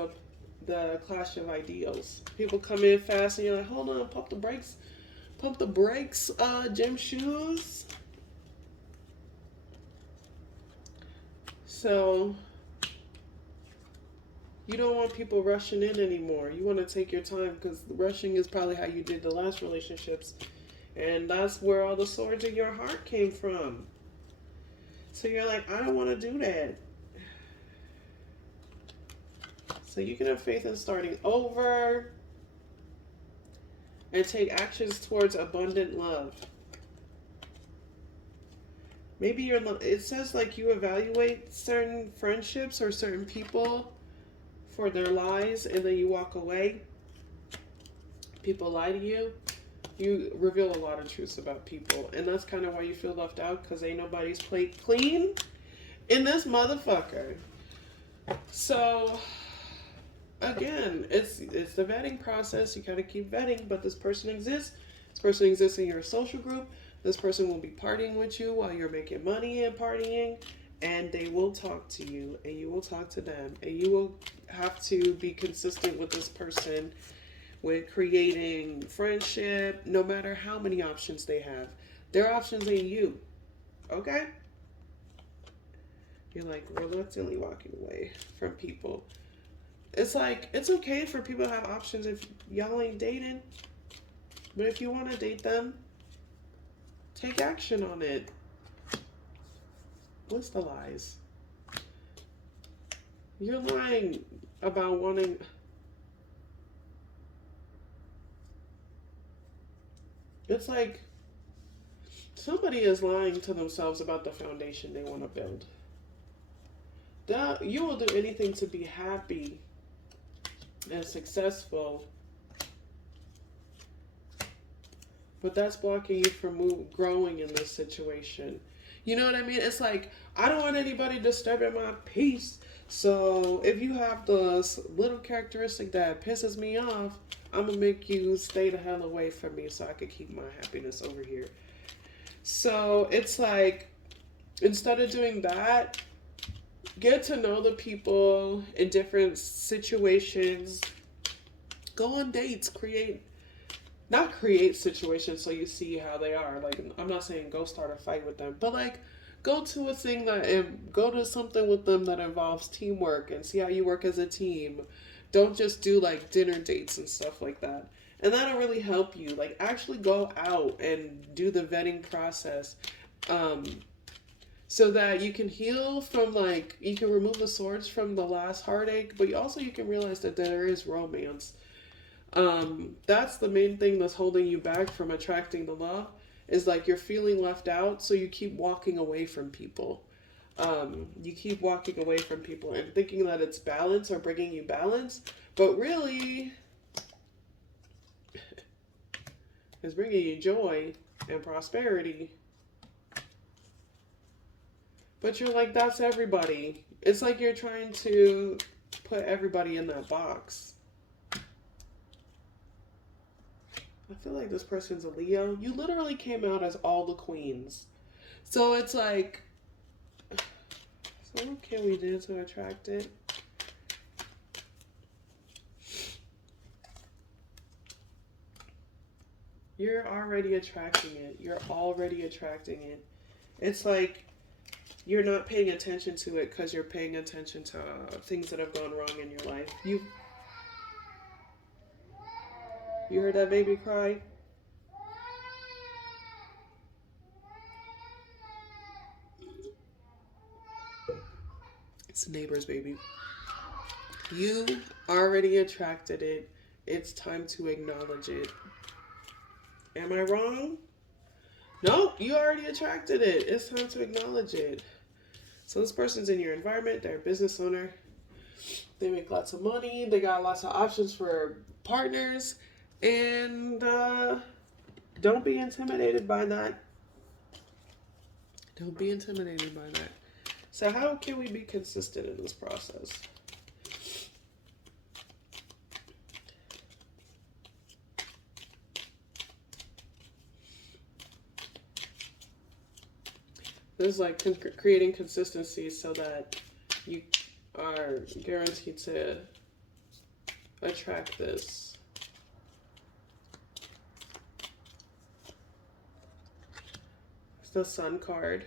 the clash of ideals. People come in fast and you're like, hold on, pump the brakes. Pump the brakes, gym shoes. So, you don't want people rushing in anymore. You want to take your time because rushing is probably how you did the last relationships. And that's where all the swords in your heart came from. So you're like, I don't want to do that. So you can have faith in starting over and take actions towards abundant love. Maybe it says like you evaluate certain friendships or certain people for their lies and then you walk away. People lie to you. You reveal a lot of truths about people. And that's kind of why you feel left out, because ain't nobody's plate clean in this motherfucker. So again, it's the vetting process. You gotta keep vetting, but this person exists. This person exists in your social group. This person will be partying with you while you're making money and partying, and they will talk to you, and you will talk to them, and you will have to be consistent with this person with creating friendship, no matter how many options they have. Their options ain't you, okay? You're like reluctantly walking away from people. It's like, it's okay for people to have options if y'all ain't dating. But if you want to date them, take action on it. What's the lies? You're lying about wanting... It's like somebody is lying to themselves about the foundation they want to build. You will do anything to be happy and successful, but that's blocking you from growing in this situation. You know what I mean? It's like, I don't want anybody disturbing my peace. So if you have this little characteristic that pisses me off, I'm gonna make you stay the hell away from me so I could keep my happiness over here. So it's like, instead of doing that, get to know the people in different situations. Go on dates. Not create situations so you see how they are. Like, I'm not saying go start a fight with them, but like, go to a thing go to something with them that involves teamwork and see how you work as a team. Don't just do like dinner dates and stuff like that. And that'll really help you. Like, actually go out and do the vetting process. So that you can heal from, like, you can remove the swords from the last heartache, but you can realize that there is romance. That's the main thing that's holding you back from attracting the love, is like you're feeling left out, so you keep walking away from people. You keep walking away from people and thinking that it's balance or bringing you balance, but really it's bringing you joy and prosperity. But you're like, that's everybody. It's like you're trying to put everybody in that box. I feel like this person's a Leo. You literally came out as all the queens. So it's like, so what can we do to attract it? You're already attracting it. You're already attracting it. It's like, you're not paying attention to it because you're paying attention to things that have gone wrong in your life. You heard that baby cry? It's a neighbor's baby. You already attracted it. It's time to acknowledge it. Am I wrong? Nope, you already attracted it. It's time to acknowledge it. So this person's in your environment. They're a business owner. They make lots of money. They got lots of options for partners. And don't be intimidated by that. Don't be intimidated by that. So how can we be consistent in this process? There's like creating consistency so that you are guaranteed to attract this. It's the Sun card.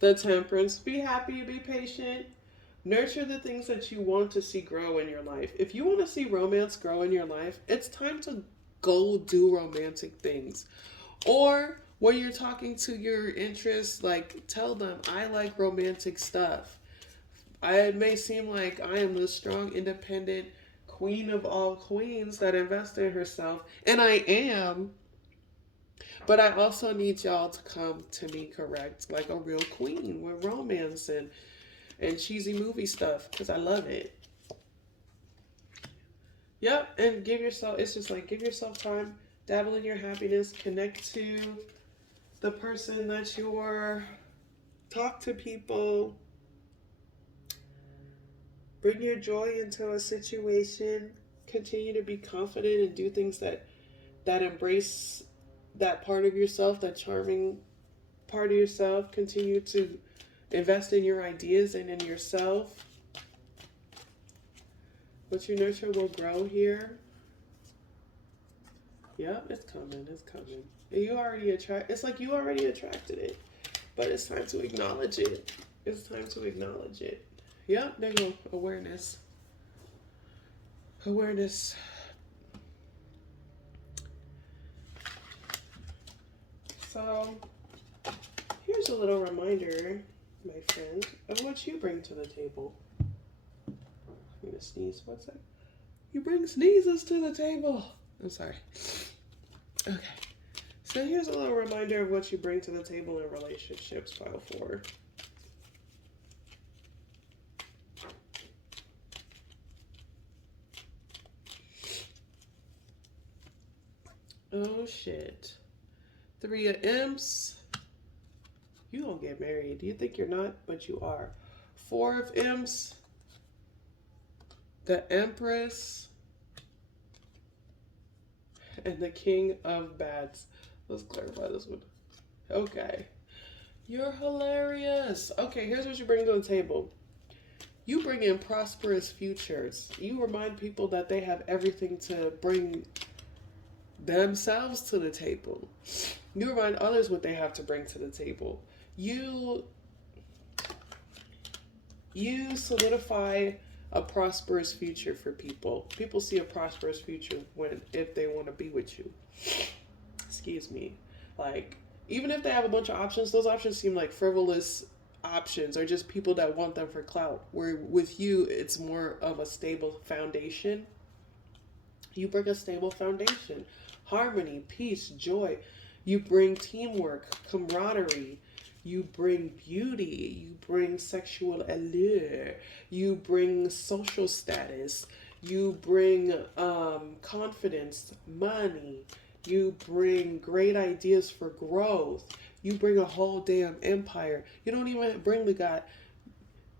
The Temperance. Be happy, be patient. Nurture the things that you want to see grow in your life. If you want to see romance grow in your life, it's time to go do romantic things. Or When you're talking to your interests, like tell them I like romantic stuff. It may seem like I am the strong, independent queen of all queens that invests in herself, and I am, but I also need y'all to come to me correct, like a real queen with romance and cheesy movie stuff, because I love it. Yep, and give yourself, it's just like give yourself time, dabble in your happiness, connect to the person that you're, talk to people, bring your joy into a situation, continue to be confident and do things that embrace that part of yourself, that charming part of yourself. Continue to invest in your ideas and in yourself. What you nurture will grow here. Yep, it's coming. It's coming. You already attract. It's like you already attracted it, but it's time to acknowledge it. It's time to acknowledge it. Yep, there you go. Awareness. Awareness. So, here's a little reminder, my friend, of what you bring to the table. I'm gonna sneeze. What's that? You bring sneezes to the table. I'm sorry. Okay. So here's a little reminder of what you bring to the table in relationships, pile 4. Oh shit. 3 of Imps. You gonna get married. You think you're not, but you are. 4 of Imps. The Empress. And the King of Bats. Let's clarify this one. Okay. You're hilarious. Okay, here's what you bring to the table. You bring in prosperous futures. You remind people that they have everything to bring themselves to the table. You remind others what they have to bring to the table. You solidify a prosperous future for people. People see a prosperous future if they want to be with you. Excuse me. Like, even if they have a bunch of options, those options seem like frivolous options or just people that want them for clout. Where with you, it's more of a stable foundation. You bring a stable foundation. Harmony, peace, joy. You bring teamwork, camaraderie. You bring beauty. You bring sexual allure. You bring social status. You bring confidence, money. You bring great ideas for growth. You bring a whole damn empire. You don't even bring the guy.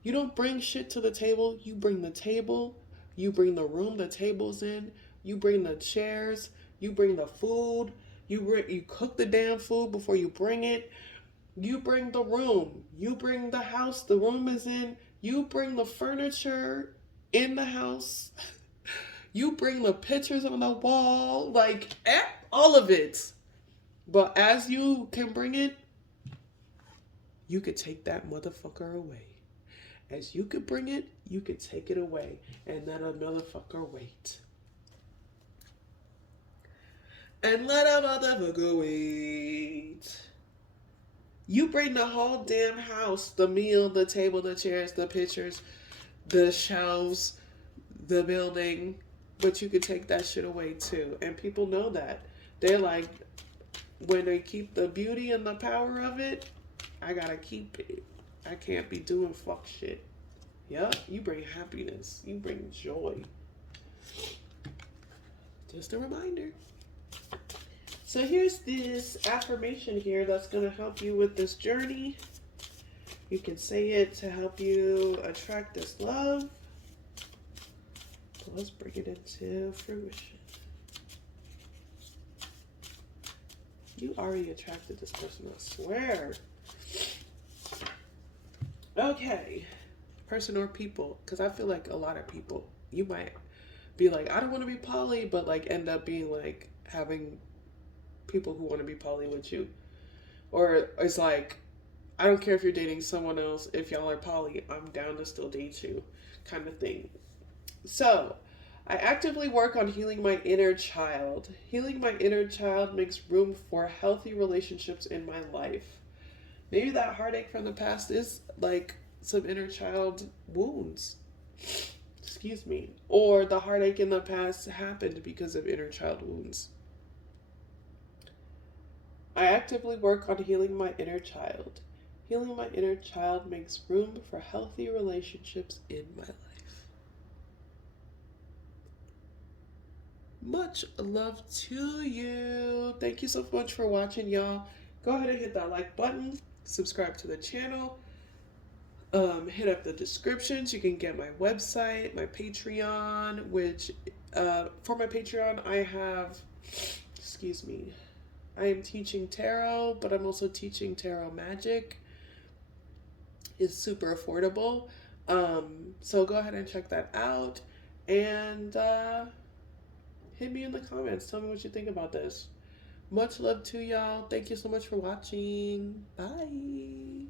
You don't bring shit to the table. You bring the table. You bring the room the table's in. You bring the chairs. You bring the food. You cook the damn food before you bring it. You bring the room. You bring the house the room is in. You bring the furniture in the house. You bring the pictures on the wall. Like, all of it. But as you can bring it, you could take that motherfucker away. As you could bring it, you could take it away. And let a motherfucker wait. And let a motherfucker wait. You bring the whole damn house, the meal, the table, the chairs, the pictures, the shelves, the building, but you could take that shit away too. And people know that. They're like, when they keep the beauty and the power of it, I gotta keep it. I can't be doing fuck shit. Yup, you bring happiness. You bring joy. Just a reminder. So here's this affirmation here that's going to help you with this journey. You can say it to help you attract this love. So let's bring it into fruition. You already attracted this person, I swear. Okay. Person or people. Because I feel like a lot of people, you might be like, I don't want to be poly, but like end up being like having people who want to be poly with you. Or it's like, I don't care if you're dating someone else. If y'all are poly, I'm down to still date you, kind of thing. So I actively work on healing my inner child. Healing my inner child makes room for healthy relationships in my life. Maybe that heartache from the past is like some inner child wounds. Excuse me. Or the heartache in the past happened because of inner child wounds. I actively work on healing my inner child. Healing my inner child makes room for healthy relationships in my life. Much love to you. Thank you so much for watching, y'all. Go ahead and hit that like button, subscribe to the channel, hit up the descriptions. You can get my website, my Patreon, which for my Patreon I have, excuse me, I am teaching tarot, but I'm also teaching tarot magic. It's super affordable. So go ahead and check that out. And hit me in the comments. Tell me what you think about this. Much love to y'all. Thank you so much for watching. Bye.